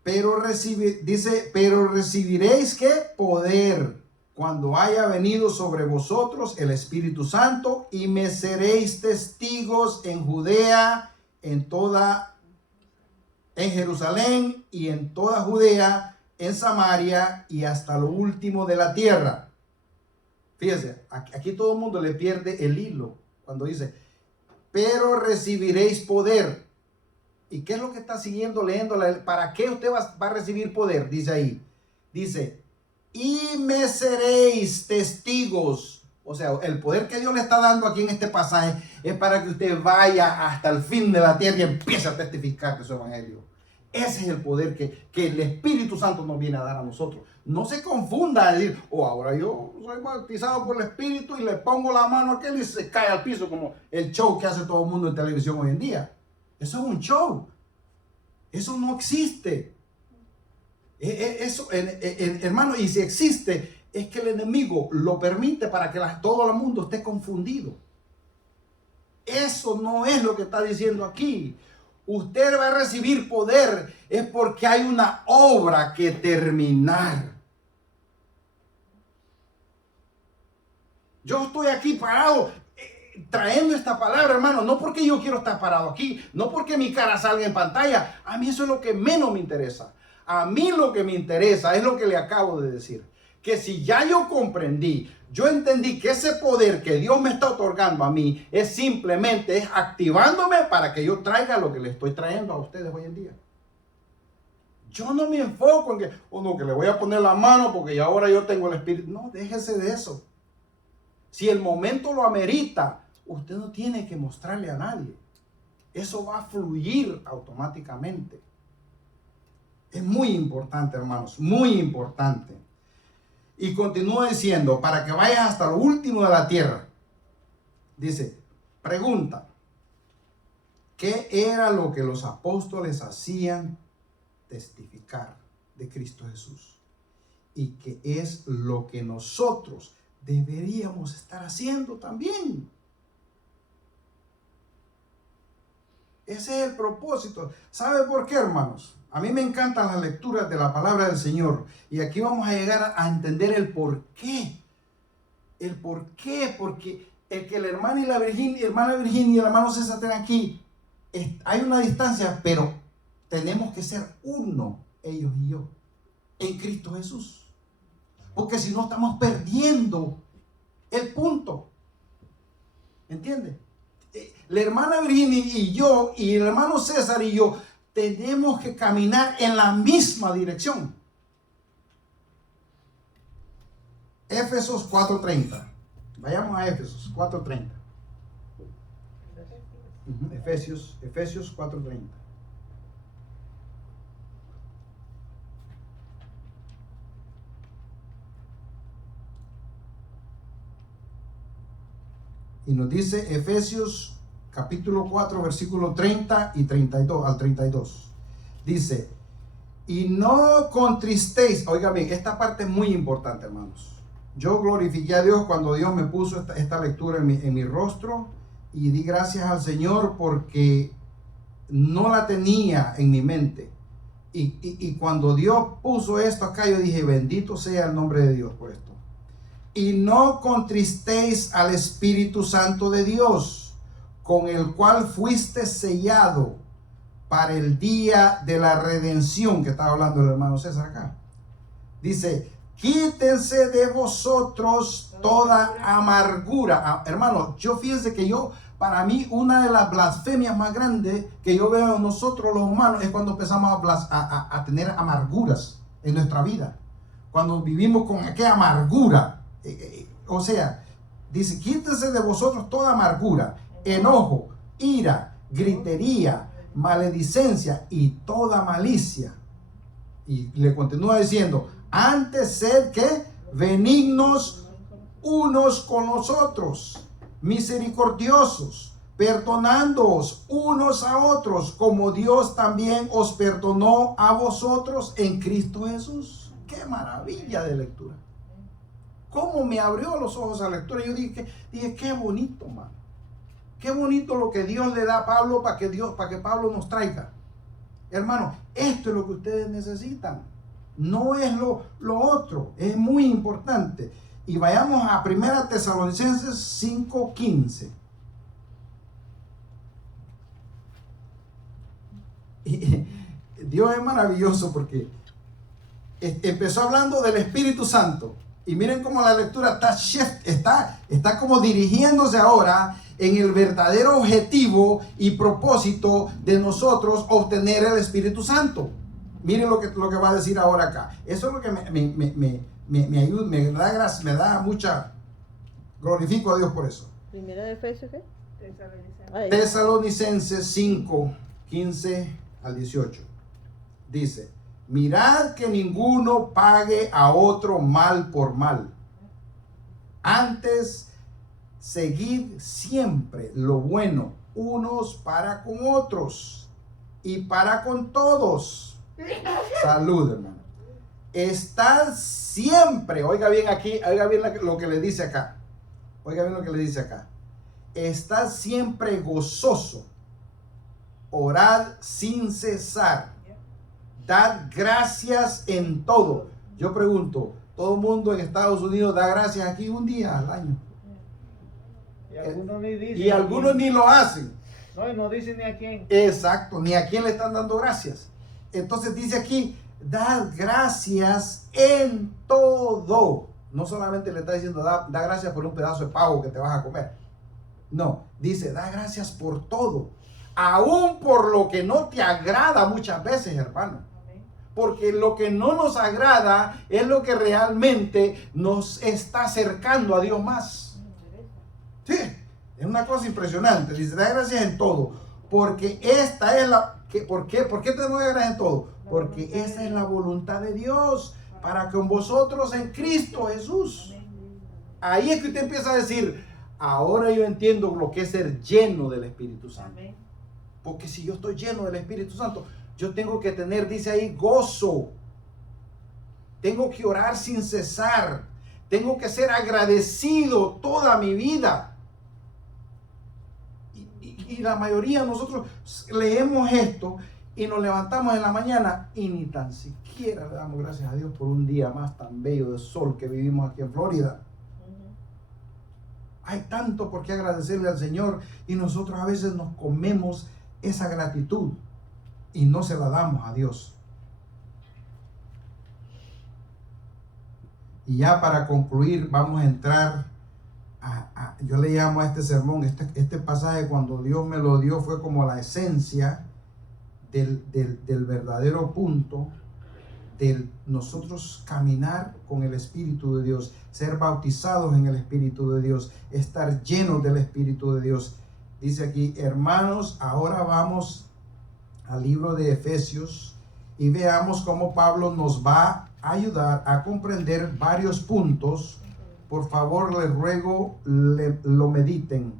pero recibiréis ¿qué? Poder cuando haya venido sobre vosotros el Espíritu Santo, y me seréis testigos en Judea, en Jerusalén y en toda Judea, en Samaria y hasta lo último de la tierra. Fíjense, aquí todo el mundo le pierde el hilo cuando dice, pero recibiréis poder. ¿Y qué es lo que está siguiendo leyendo? ¿Para qué usted va a recibir poder? Dice ahí. Dice, y me seréis testigos. O sea, el poder que Dios le está dando aquí en este pasaje es para que usted vaya hasta el fin de la tierra y empiece a testificar de su evangelio. Ese es el poder que el Espíritu Santo nos viene a dar a nosotros. No se confunda a decir, ahora yo soy bautizado por el Espíritu y le pongo la mano a aquel y se cae al piso, como el show que hace todo el mundo en televisión hoy en día. Eso es un show. Eso no existe. Eso, hermano, y si existe, es que el enemigo lo permite para que todo el mundo esté confundido. Eso no es lo que está diciendo aquí. Usted va a recibir poder es porque hay una obra que terminar. Yo estoy aquí parado trayendo esta palabra, hermano, no porque yo quiero estar parado aquí, no porque mi cara salga en pantalla. A mí eso es lo que menos me interesa. A mí lo que me interesa es lo que le acabo de decir. Que si ya yo comprendí, yo entendí que ese poder que Dios me está otorgando a mí es simplemente activándome para que yo traiga lo que le estoy trayendo a ustedes hoy en día. Yo no me enfoco en que, no, que le voy a poner la mano porque ya ahora yo tengo el Espíritu. No, déjese de eso. Si el momento lo amerita, usted no tiene que mostrarle a nadie. Eso va a fluir automáticamente. Es muy importante, hermanos, muy importante. Y continúa diciendo, para que vayas hasta lo último de la tierra. Dice, pregunta, ¿qué era lo que los apóstoles hacían? Testificar de Cristo Jesús. Y qué es lo que nosotros deberíamos estar haciendo también. Ese es el propósito. ¿Sabe por qué, hermanos? A mí me encantan las lecturas de la palabra del Señor. Y aquí vamos a llegar a entender el por qué. El por qué. Porque el que la hermana Virginia y el hermano César estén aquí, hay una distancia, pero tenemos que ser uno, ellos y yo, en Cristo Jesús. Porque si no estamos perdiendo el punto. ¿Entiende? La hermana Virginia y yo, y el hermano César y yo, tenemos que caminar en la misma dirección. Efesios 4:30. Vayamos a Efesios 4:30. Efesios 4:30. Y nos dice Efesios capítulo 4, versículo 30 y 32 al 32. Dice, y no contristéis. Oiga bien, esta parte es muy importante, hermanos. Yo glorifiqué a Dios cuando Dios me puso esta lectura en mi rostro, y di gracias al Señor porque no la tenía en mi mente. Y cuando Dios puso esto acá, yo dije, bendito sea el nombre de Dios por esto. Y no contristéis al Espíritu Santo de Dios, con el cual fuiste sellado para el día de la redención, que estaba hablando el hermano César acá. Dice, quítense de vosotros toda amargura. Hermano, fíjense que para mí, una de las blasfemias más grandes que yo veo en nosotros los humanos es cuando empezamos a tener amarguras en nuestra vida. Cuando vivimos con aquella amargura. O sea, dice, quítese de vosotros toda amargura, enojo, ira, gritería, maledicencia y toda malicia. Y le continúa diciendo, antes sed que benignos unos con los otros, misericordiosos, perdonándoos unos a otros, como Dios también os perdonó a vosotros en Cristo Jesús. ¡Qué maravilla de lectura! ¿Cómo me abrió los ojos a la lectura? Yo dije, qué bonito, man. Qué bonito lo que Dios le da a Pablo para que Pablo nos traiga. Hermano, esto es lo que ustedes necesitan. No es lo otro. Es muy importante. Y vayamos a 1 Tesalonicenses 5:15. Dios es maravilloso porque empezó hablando del Espíritu Santo. Y miren cómo la lectura está como dirigiéndose ahora en el verdadero objetivo y propósito de nosotros obtener el Espíritu Santo. Miren lo que va a decir ahora acá. Eso es lo que me ayuda, me da gracia, me da mucha. Glorifico a Dios por eso. Primera de Efesios, ¿qué? Tesalonicenses 5, 15 al 18. Dice, mirad que ninguno pague a otro mal por mal. Antes, seguid siempre lo bueno unos para con otros y para con todos. Salud, hermano. Estad siempre, oiga bien aquí, oiga bien lo que le dice acá. Oiga bien lo que le dice acá. Estad siempre gozoso. Orad sin cesar. Dad gracias en todo. Yo pregunto, ¿todo el mundo en Estados Unidos da gracias aquí un día al año? Y algunos ni lo hacen. No, y no dicen ni a quién. Exacto, ni a quién le están dando gracias. Entonces dice aquí, dad gracias en todo. No solamente le está diciendo, da gracias por un pedazo de pavo que te vas a comer. No, dice, da gracias por todo. Aún por lo que no te agrada muchas veces, hermano. Porque lo que no nos agrada es lo que realmente nos está acercando a Dios más. Sí, es una cosa impresionante. Dice, da gracias en todo. Porque esta es la... ¿Por qué te doy gracias en todo? Porque esa es la voluntad de Dios para con vosotros en Cristo Jesús. Ahí es que usted empieza a decir, ahora yo entiendo lo que es ser lleno del Espíritu Santo. Porque si yo estoy lleno del Espíritu Santo, yo tengo que tener, dice ahí, gozo. Tengo que orar sin cesar. Tengo que ser agradecido toda mi vida. Y la mayoría de nosotros leemos esto y nos levantamos en la mañana y ni tan siquiera le damos gracias a Dios por un día más tan bello de sol que vivimos aquí en Florida. Hay tanto por qué agradecerle al Señor y nosotros a veces nos comemos esa gratitud y no se la damos a Dios. Y ya para concluir vamos a entrar yo le llamo a este sermón, este pasaje cuando Dios me lo dio fue como la esencia del verdadero punto de nosotros caminar con el Espíritu de Dios, ser bautizados en el Espíritu de Dios, estar llenos del Espíritu de Dios. Dice aquí, hermanos, ahora vamos al libro de Efesios y veamos cómo Pablo nos va a ayudar a comprender varios puntos. Por favor, les ruego, lo mediten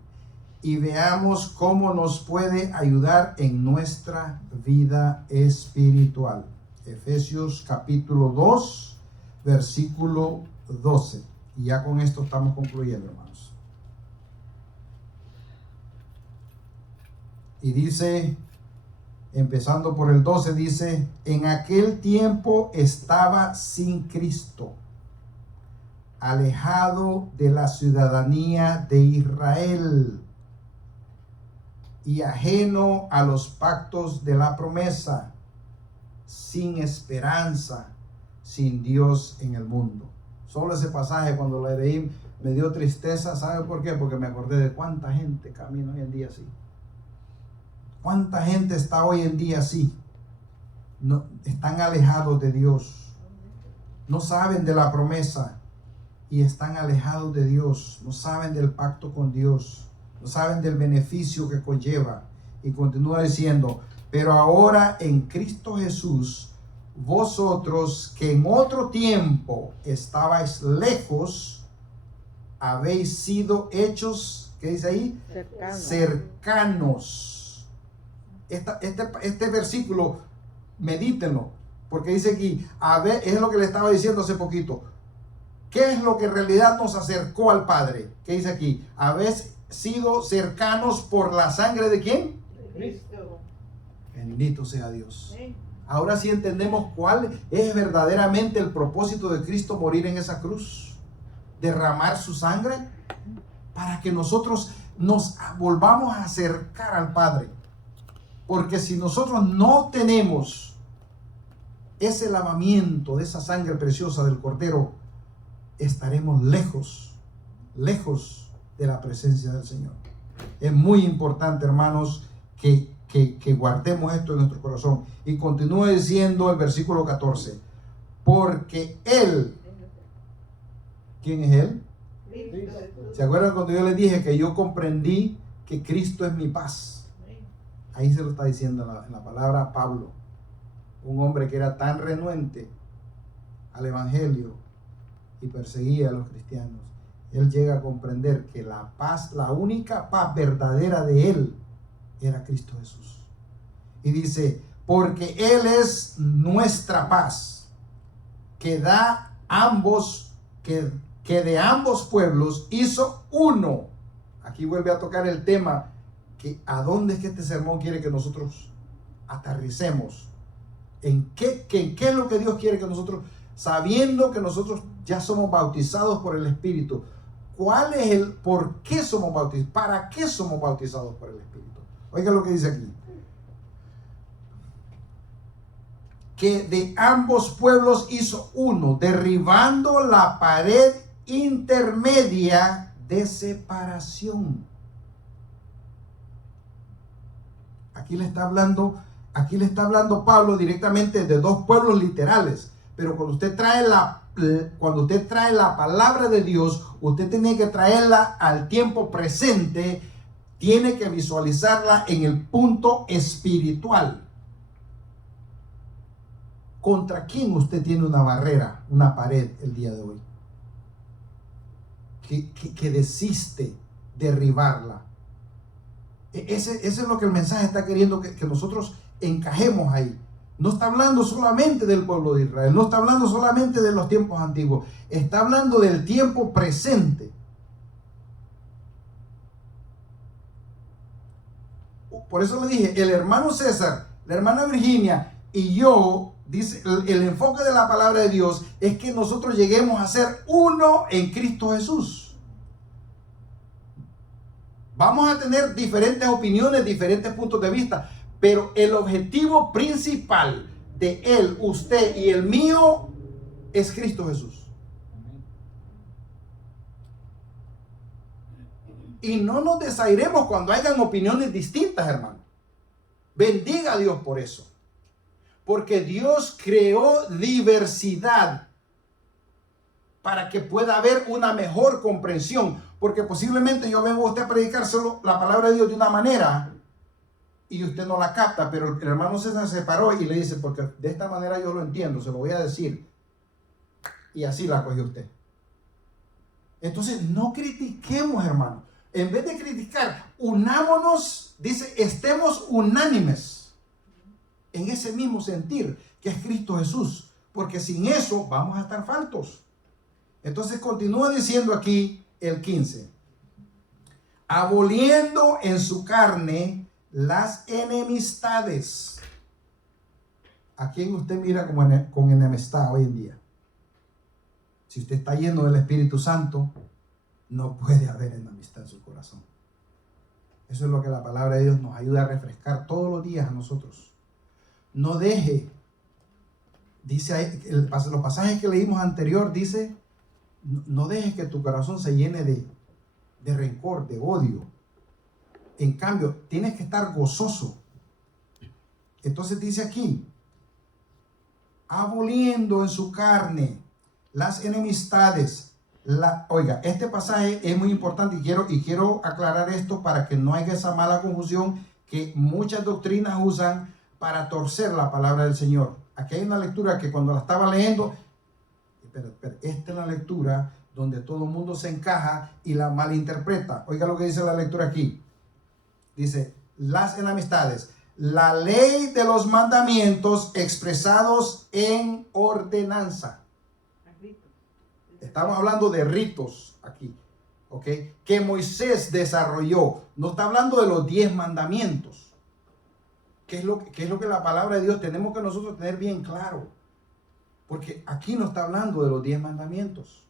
y veamos cómo nos puede ayudar en nuestra vida espiritual. Efesios capítulo 2, versículo 12. Y ya con esto estamos concluyendo, hermanos. Y dice, empezando por el 12, dice, en aquel tiempo estaba sin Cristo, alejado de la ciudadanía de Israel y ajeno a los pactos de la promesa, sin esperanza, sin Dios en el mundo. Solo ese pasaje cuando lo me dio tristeza. ¿Sabe por qué? Porque me acordé de cuánta gente camina hoy en día así. Cuánta gente está hoy en día así. No, están alejados de Dios. No saben de la promesa y están alejados de Dios. No saben del pacto con Dios. No saben del beneficio que conlleva. Y continúa diciendo, pero ahora en Cristo Jesús, vosotros que en otro tiempo estabais lejos, habéis sido hechos, ¿qué dice ahí? Cercanos. Este versículo, medítenlo, porque dice aquí, es lo que le estaba diciendo hace poquito. ¿Qué es lo que en realidad nos acercó al Padre? ¿Qué dice aquí? Habéis sido cercanos por la sangre ¿de quién? Cristo. Bendito sea Dios. Ahora sí entendemos cuál es verdaderamente el propósito de Cristo morir en esa cruz. Derramar su sangre para que nosotros nos volvamos a acercar al Padre. Porque si nosotros no tenemos ese lavamiento de esa sangre preciosa del Cordero, estaremos lejos de la presencia del Señor. Es muy importante, hermanos, que guardemos esto en nuestro corazón. Y continúa diciendo el versículo 14, porque Él, ¿quién es Él? Cristo. ¿Se acuerdan cuando yo les dije que yo comprendí que Cristo es mi paz? Ahí se lo está diciendo en la palabra Pablo, un hombre que era tan renuente al evangelio y perseguía a los cristianos. Él llega a comprender que la paz, la única paz verdadera de él, era Cristo Jesús. Y dice, porque Él es nuestra paz, que da ambos, que de ambos pueblos hizo uno. Aquí vuelve a tocar el tema, que a dónde es que este sermón quiere que nosotros aterricemos. ¿En qué es lo que Dios quiere que nosotros, sabiendo que nosotros ya somos bautizados por el Espíritu, cuál es el por qué somos bautizados? ¿Para qué somos bautizados por el Espíritu? Oiga lo que dice aquí. Que de ambos pueblos hizo uno, derribando la pared intermedia de separación. Aquí le está hablando Pablo directamente de dos pueblos literales. Pero cuando usted trae la palabra de Dios, usted tiene que traerla al tiempo presente. Tiene que visualizarla en el punto espiritual. ¿Contra quién usted tiene una barrera, una pared el día de hoy? Que desiste derribarla. Ese es lo que el mensaje está queriendo que nosotros encajemos ahí. No está hablando solamente del pueblo de Israel, no está hablando solamente de los tiempos antiguos, está hablando del tiempo presente. Por eso le dije, el hermano César, la hermana Virginia y yo, dice, el enfoque de la palabra de Dios es que nosotros lleguemos a ser uno en Cristo Jesús. Vamos a tener diferentes opiniones, diferentes puntos de vista, pero el objetivo principal de él, usted y el mío es Cristo Jesús. Y no nos desairemos cuando hayan opiniones distintas, hermano. Bendiga a Dios por eso. Porque Dios creó diversidad para que pueda haber una mejor comprensión. Porque posiblemente yo vengo a usted a predicar solo la palabra de Dios de una manera y usted no la capta, pero el hermano César se paró y le dice, porque de esta manera yo lo entiendo, se lo voy a decir. Y así la cogió usted. Entonces no critiquemos, hermano. En vez de criticar, unámonos, dice, estemos unánimes en ese mismo sentir que es Cristo Jesús, porque sin eso vamos a estar faltos. Entonces continúa diciendo aquí el 15, aboliendo en su carne las enemistades. ¿A quién usted mira con enemistad hoy en día? Si usted está lleno del Espíritu Santo, no puede haber enemistad en su corazón. Eso es lo que la palabra de Dios nos ayuda a refrescar todos los días a nosotros. No deje, dice ahí, los pasajes que leímos anterior, dice No dejes que tu corazón se llene de rencor, de odio. En cambio, tienes que estar gozoso. Entonces dice aquí, aboliendo en su carne las enemistades. Oiga, este pasaje es muy importante y quiero aclarar esto para que no haya esa mala confusión que muchas doctrinas usan para torcer la palabra del Señor. Aquí hay una lectura que cuando la estaba leyendo, esta es la lectura donde todo el mundo se encaja y la malinterpreta. Oiga lo que dice la lectura aquí. Dice, las enemistades, la ley de los mandamientos expresados en ordenanza. Estamos hablando de ritos aquí, ¿ok? Que Moisés desarrolló. No está hablando de los 10 mandamientos. ¿Qué es lo que la palabra de Dios tenemos que nosotros tener bien claro? Porque aquí no está hablando de los 10 mandamientos.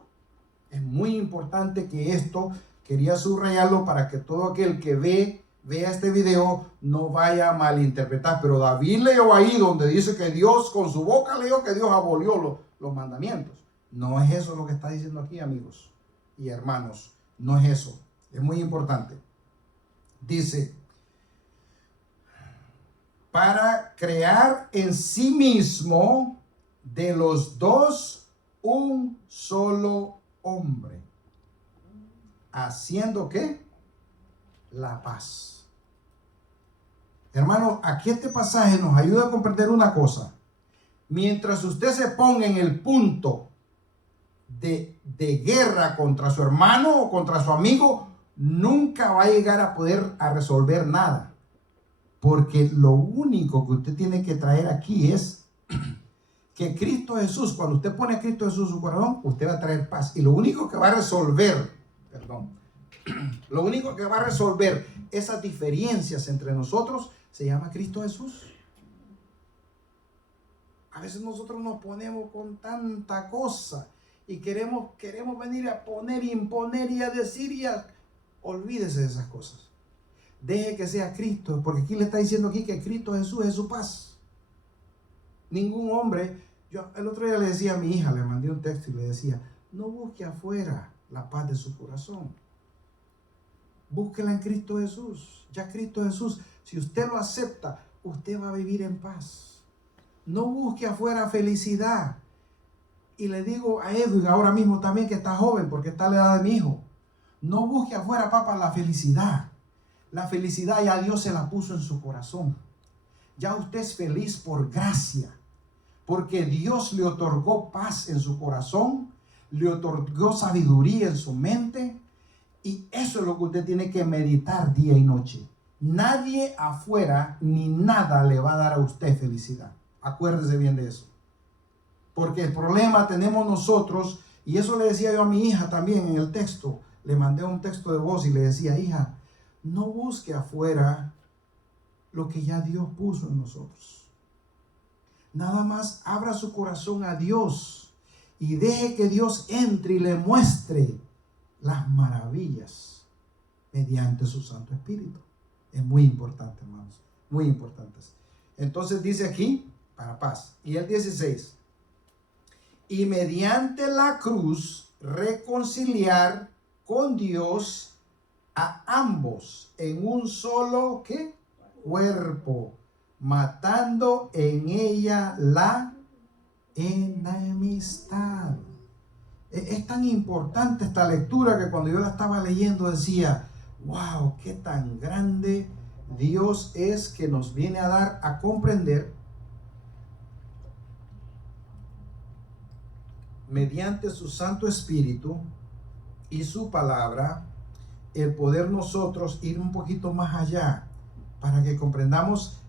Es muy importante que esto, quería subrayarlo para que todo aquel que vea este video no vaya a malinterpretar. Pero David leyó ahí donde dice que Dios, con su boca leyó que Dios abolió los mandamientos. No es eso lo que está diciendo aquí, amigos y hermanos. No es eso. Es muy importante. Dice, para crear en sí mismo de los dos un solo hombre. ¿Haciendo qué? La paz. Hermano, aquí este pasaje nos ayuda a comprender una cosa. Mientras usted se ponga en el punto de guerra contra su hermano o contra su amigo, nunca va a llegar a poder a resolver nada. Porque lo único que usted tiene que traer aquí es que Cristo Jesús, cuando usted pone a Cristo Jesús en su corazón, usted va a traer paz. Y lo único que va a resolver, lo único que va a resolver esas diferencias entre nosotros se llama Cristo Jesús. A veces nosotros nos ponemos con tanta cosa y queremos venir a poner, imponer y a decir olvídese de esas cosas. Deje que sea Cristo, porque aquí le está diciendo aquí que Cristo Jesús es su paz. Ningún hombre, yo el otro día le decía a mi hija, le mandé un texto y le decía, no busque afuera la paz de su corazón. Búsquela en Cristo Jesús. Ya Cristo Jesús, si usted lo acepta, usted va a vivir en paz. No busque afuera felicidad. Y le digo a Edwin ahora mismo también que está joven, porque está a la edad de mi hijo. No busque afuera, papá, la felicidad. La felicidad ya Dios se la puso en su corazón. Ya usted es feliz por gracia. Porque Dios le otorgó paz en su corazón. Le otorgó sabiduría en su mente. Y eso es lo que usted tiene que meditar día y noche. Nadie afuera ni nada le va a dar a usted felicidad. Acuérdese bien de eso. Porque el problema tenemos nosotros, y eso le decía yo a mi hija también en el texto. Le mandé un texto de voz y le decía, hija, no busque afuera lo que ya Dios puso en nosotros. Nada más abra su corazón a Dios y deje que Dios entre y le muestre las maravillas mediante su Santo Espíritu. Es muy importante, hermanos, muy importantes. Entonces dice aquí, para paz. Y el 16, y mediante la cruz reconciliar con Dios a ambos en un solo ¿qué? Cuerpo, matando en ella la enemistad. Es tan importante esta lectura que cuando yo la estaba leyendo decía, wow, qué tan grande Dios es, que nos viene a dar a comprender mediante su Santo Espíritu y su palabra, el poder nosotros ir un poquito más allá para que comprendamos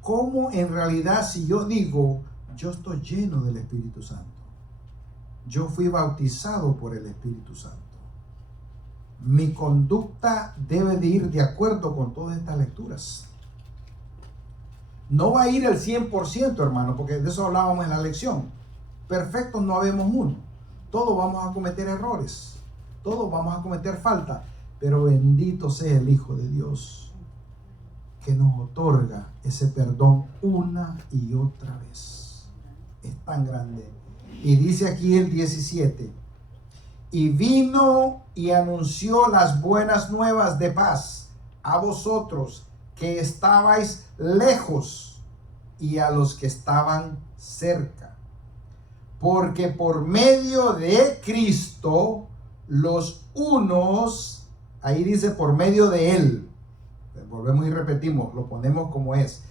cómo en realidad, si yo digo, yo estoy lleno del Espíritu Santo, yo fui bautizado por el Espíritu Santo, mi conducta debe de ir de acuerdo con todas estas lecturas. No va a ir el 100%, hermano, porque de eso hablábamos en la lección. Perfectos no habemos uno. Todos vamos a cometer errores. Todos vamos a cometer falta. Pero bendito sea el Hijo de Dios, que nos otorga ese perdón una y otra vez. Es tan grande. Y dice aquí el 17, y vino y anunció las buenas nuevas de paz a vosotros que estabais lejos y a los que estaban cerca. Porque por medio de Cristo, los unos, ahí dice por medio de Él, volvemos y repetimos, lo ponemos como es.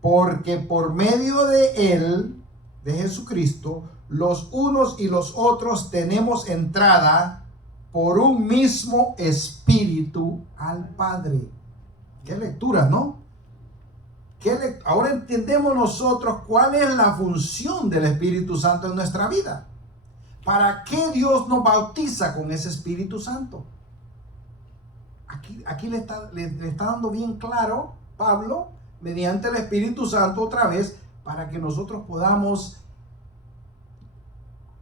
Porque por medio de Él, de Jesucristo, los unos y los otros tenemos entrada por un mismo Espíritu al Padre. Qué lectura, ¿no? Ahora entendemos nosotros cuál es la función del Espíritu Santo en nuestra vida. ¿Para qué Dios nos bautiza con ese Espíritu Santo? Aquí le está dando bien claro Pablo, mediante el Espíritu Santo otra vez, para que nosotros podamos,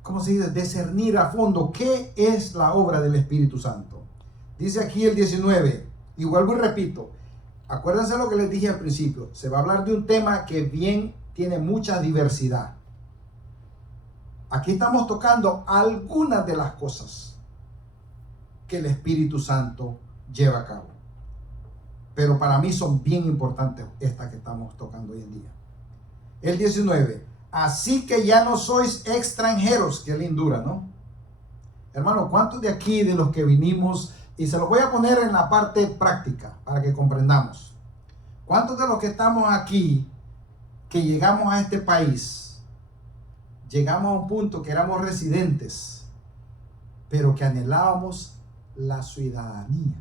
¿cómo se dice?, discernir a fondo qué es la obra del Espíritu Santo. Dice aquí el 19, y vuelvo y repito, acuérdense lo que les dije al principio, se va a hablar de un tema que bien tiene mucha diversidad. Aquí estamos tocando algunas de las cosas que el Espíritu Santo lleva a cabo. Pero para mí son bien importantes estas que estamos tocando hoy en día. El 19. Así que ya no sois extranjeros. Qué lindura, ¿no? Hermano, ¿cuántos de aquí, de los que vinimos, y se los voy a poner en la parte práctica para que comprendamos? ¿Cuántos de los que estamos aquí, que llegamos a este país, llegamos a un punto que éramos residentes, pero que anhelábamos la ciudadanía?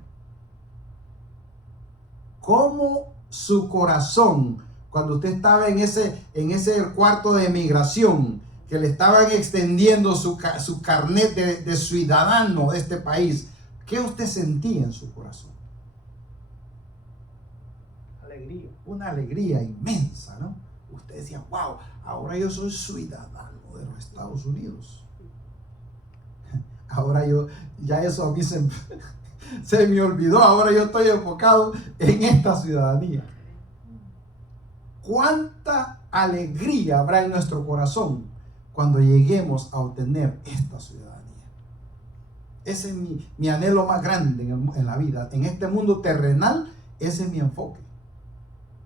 ¿Cómo su corazón, cuando usted estaba en ese cuarto de migración, que le estaban extendiendo su carnet de ciudadano de este país, qué usted sentía en su corazón? Alegría. Una alegría inmensa, ¿no? Usted decía, wow, ahora yo soy ciudadano de los Estados Unidos. Ahora ya eso a mí se me olvidó, ahora yo estoy enfocado en esta ciudadanía. ¿Cuánta alegría habrá en nuestro corazón cuando lleguemos a obtener esta ciudadanía? Ese es mi anhelo más grande en la vida. En este mundo terrenal, ese es mi enfoque.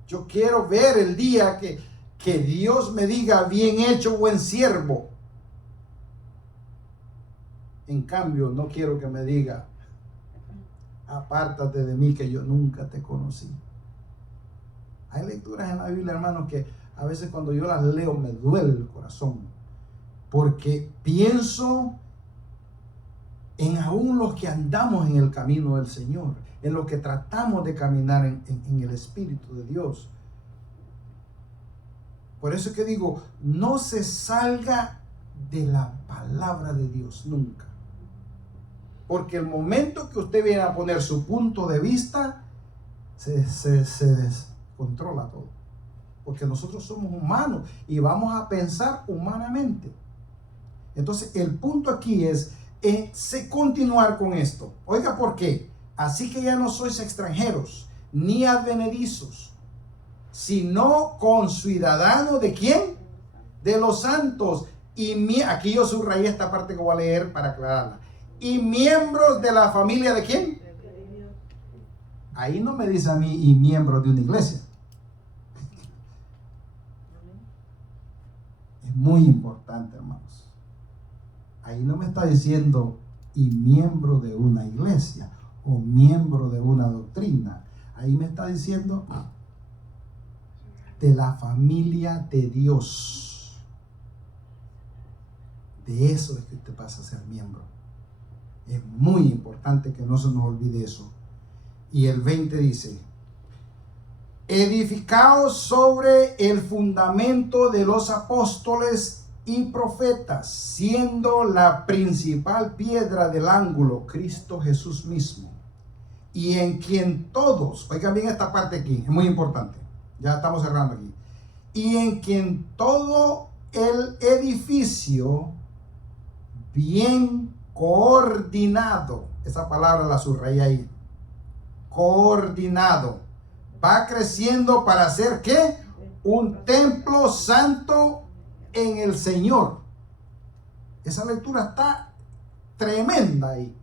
Yo quiero ver el día que Dios me diga, bien hecho, buen siervo. En cambio, no quiero que me diga, apártate de mí que yo nunca te conocí. Hay lecturas en la Biblia, hermanos, que a veces cuando yo las leo me duele el corazón, porque pienso en aún los que andamos en el camino del Señor, en los que tratamos de caminar en el Espíritu de Dios. Por eso es que digo, no se salga de la palabra de Dios nunca. Porque el momento que usted viene a poner su punto de vista, se descontrola todo. Porque nosotros somos humanos y vamos a pensar humanamente. Entonces, el punto aquí es continuar con esto. Oiga, ¿por qué? Así que ya no sois extranjeros, ni advenedizos, sino conciudadanos ¿de quién? De los santos. Y aquí yo subrayé esta parte que voy a leer para aclararla. Y miembros de la familia ¿de quién? Ahí no me dice a mí y miembros de una iglesia. Es muy importante, hermanos. Ahí no me está diciendo y miembro de una iglesia o miembro de una doctrina. Ahí me está diciendo de la familia de Dios. De eso es que usted pasa a ser miembro. Es muy importante que no se nos olvide eso. Y el 20 dice, edificaos sobre el fundamento de los apóstoles y profetas, siendo la principal piedra del ángulo Cristo Jesús mismo, y en quien todos, oigan bien esta parte aquí, es muy importante, ya estamos cerrando aquí, y en quien todo el edificio bien coordinado, esa palabra la subrayé ahí, coordinado, va creciendo para ser ¿qué? Un templo santo en el Señor. Esa lectura está tremenda ahí.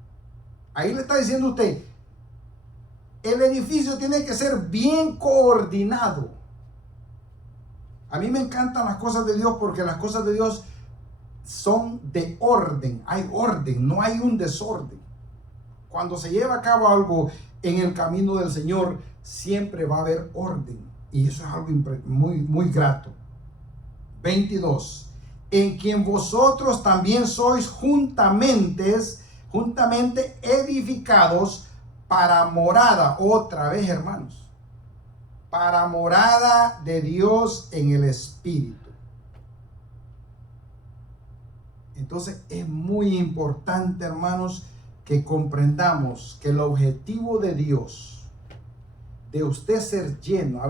Ahí le está diciendo usted, el edificio tiene que ser bien coordinado. A mí me encantan las cosas de Dios porque las cosas de Dios son de orden. Hay orden, no hay un desorden. Cuando se lleva a cabo algo en el camino del Señor, siempre va a haber orden. Y eso es algo muy, muy grato. 22. En quien vosotros también sois juntamente edificados para morada, otra vez, hermanos, para morada de Dios en el Espíritu. Entonces es muy importante, hermanos, que comprendamos que el objetivo de Dios, de usted ser lleno,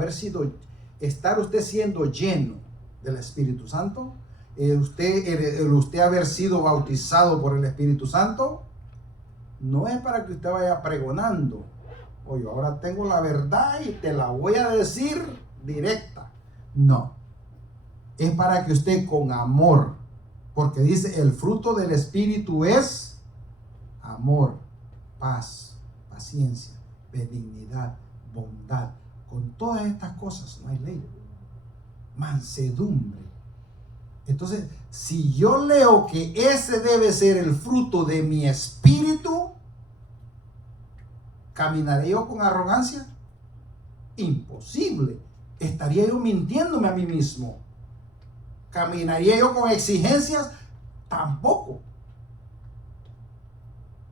estar usted siendo lleno del Espíritu Santo, usted haber sido bautizado por el Espíritu Santo, no es para que usted vaya pregonando, oye, ahora tengo la verdad y te la voy a decir directa. No, es para que usted con amor, porque dice, el fruto del Espíritu es amor, paz, paciencia, benignidad, bondad. Con todas estas cosas no hay ley. Mansedumbre. Entonces, si yo leo que ese debe ser el fruto de mi espíritu, ¿caminaré yo con arrogancia? Imposible. ¿Estaría yo mintiéndome a mí mismo? ¿Caminaría yo con exigencias? Tampoco.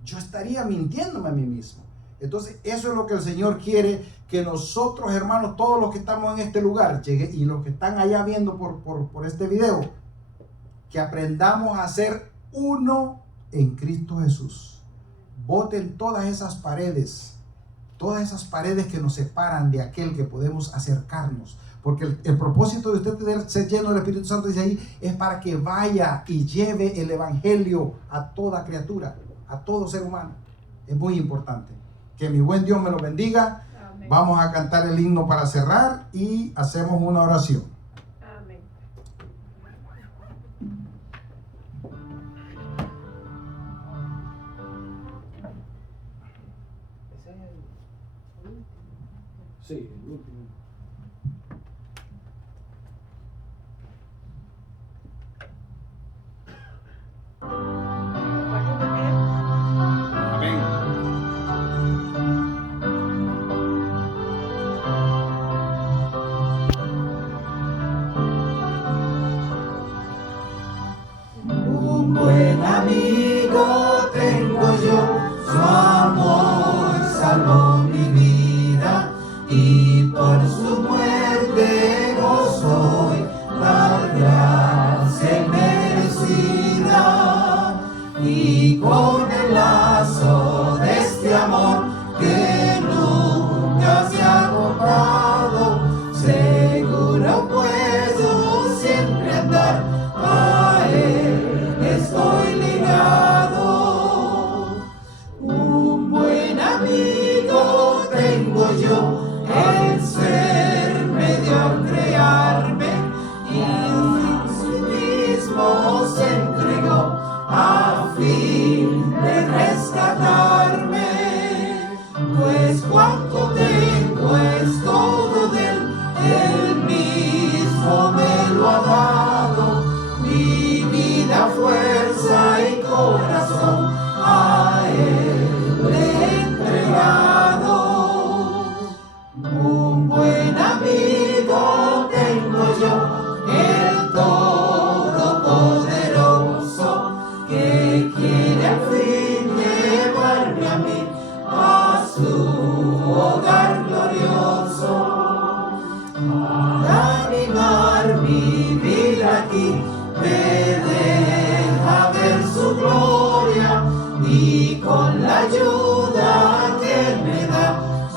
Yo estaría mintiéndome a mí mismo. Entonces, eso es lo que el Señor quiere, que nosotros, hermanos, todos los que estamos en este lugar, y los que están allá viendo por este video, que aprendamos a ser uno en Cristo Jesús. Boten todas esas paredes que nos separan de aquel que podemos acercarnos. Porque el propósito de usted tener, ser lleno del Espíritu Santo, dice ahí, es para que vaya y lleve el Evangelio a toda criatura, a todo ser humano. Es muy importante. Que mi buen Dios me lo bendiga. Amén. Vamos a cantar el himno para cerrar y hacemos una oración. Amén. Ese es el último. Sí, el último. Amén. Un buen amigo tengo yo, su amor salvó mi vida y por su muerte gozo hoy la gracia merecida. Y con el lazo de este amor que nunca se ha cortado, seguro puedo siempre andar, a él estoy ligado. Un buen amigo tengo yo, el ser me dio a crearme y a sí mismo se entregó a fin de rescatarme. Pues cuanto tengo es todo de él mismo me lo ha dado, mi vida, fuerza y corazón a él le he entregado. Un buen amigo tengo yo, el Todopoderoso, que quiere al fin llevarme a mí a su hogar glorioso. Para animar mi vida aquí, me deja ver su gloria y con la ayuda que él me da,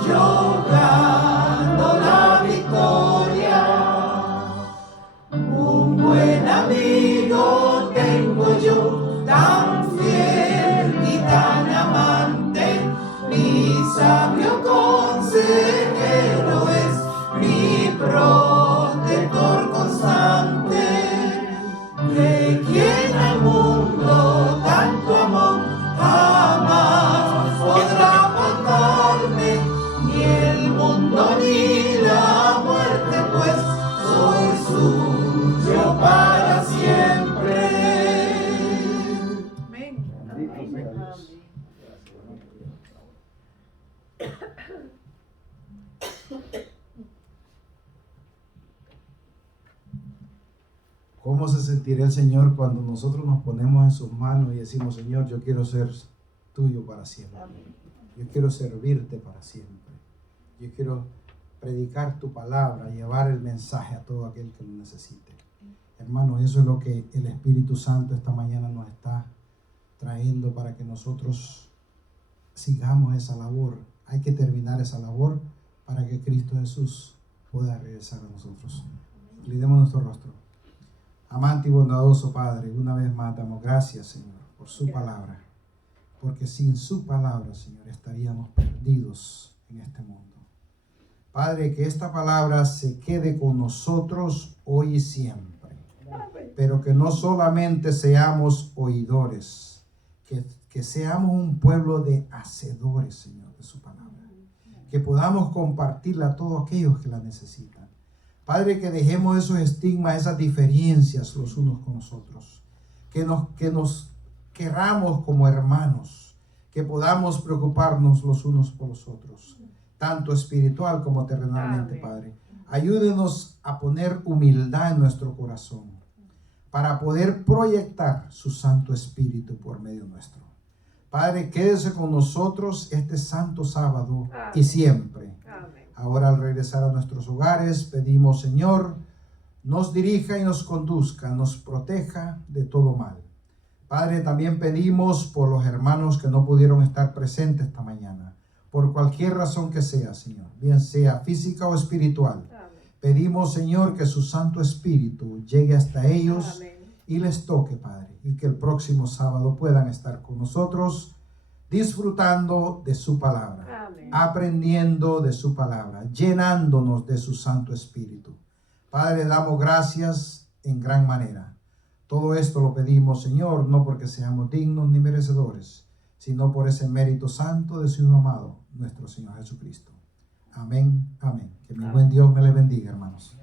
yo gano la victoria. Un buen amigo tengo yo, tan fiel y tan amante, mi sabio consejero es, mi protector constante. Te quiero ¿Cómo se sentirá el Señor cuando nosotros nos ponemos en sus manos y decimos, Señor, yo quiero ser tuyo para siempre? Yo quiero servirte para siempre. Yo quiero predicar tu palabra, llevar el mensaje a todo aquel que lo necesite. Hermanos, eso es lo que el Espíritu Santo esta mañana nos está trayendo para que nosotros sigamos esa labor. Hay que terminar esa labor para que Cristo Jesús pueda regresar a nosotros. Inclinemos nuestro rostro. Amante y bondadoso Padre, una vez más damos gracias, Señor, por su palabra. Porque sin su palabra, Señor, estaríamos perdidos en este mundo. Padre, que esta palabra se quede con nosotros hoy y siempre. Pero que no solamente seamos oidores, que seamos un pueblo de hacedores, Señor, de su palabra. Que podamos compartirla a todos aquellos que la necesitan. Padre, que dejemos esos estigmas, esas diferencias los unos con los otros. Que nos querramos como hermanos. Que podamos preocuparnos los unos por los otros. Tanto espiritual como terrenalmente, Padre. Ayúdenos a poner humildad en nuestro corazón. Para poder proyectar su Santo Espíritu por medio nuestro. Padre, quédese con nosotros este santo sábado y siempre. Ahora al regresar a nuestros hogares, pedimos, Señor, nos dirija y nos conduzca, nos proteja de todo mal. Padre, también pedimos por los hermanos que no pudieron estar presentes esta mañana, por cualquier razón que sea, Señor, bien sea física o espiritual. Pedimos, Señor, que su Santo Espíritu llegue hasta ellos y les toque, Padre, y que el próximo sábado puedan estar con nosotros disfrutando de su palabra, aprendiendo de su palabra, llenándonos de su Santo Espíritu. Padre, damos gracias en gran manera. Todo esto lo pedimos, Señor, no porque seamos dignos ni merecedores, sino por ese mérito santo de su Hijo amado, nuestro Señor Jesucristo. Amén, amén. Que mi buen Dios me le bendiga, hermanos.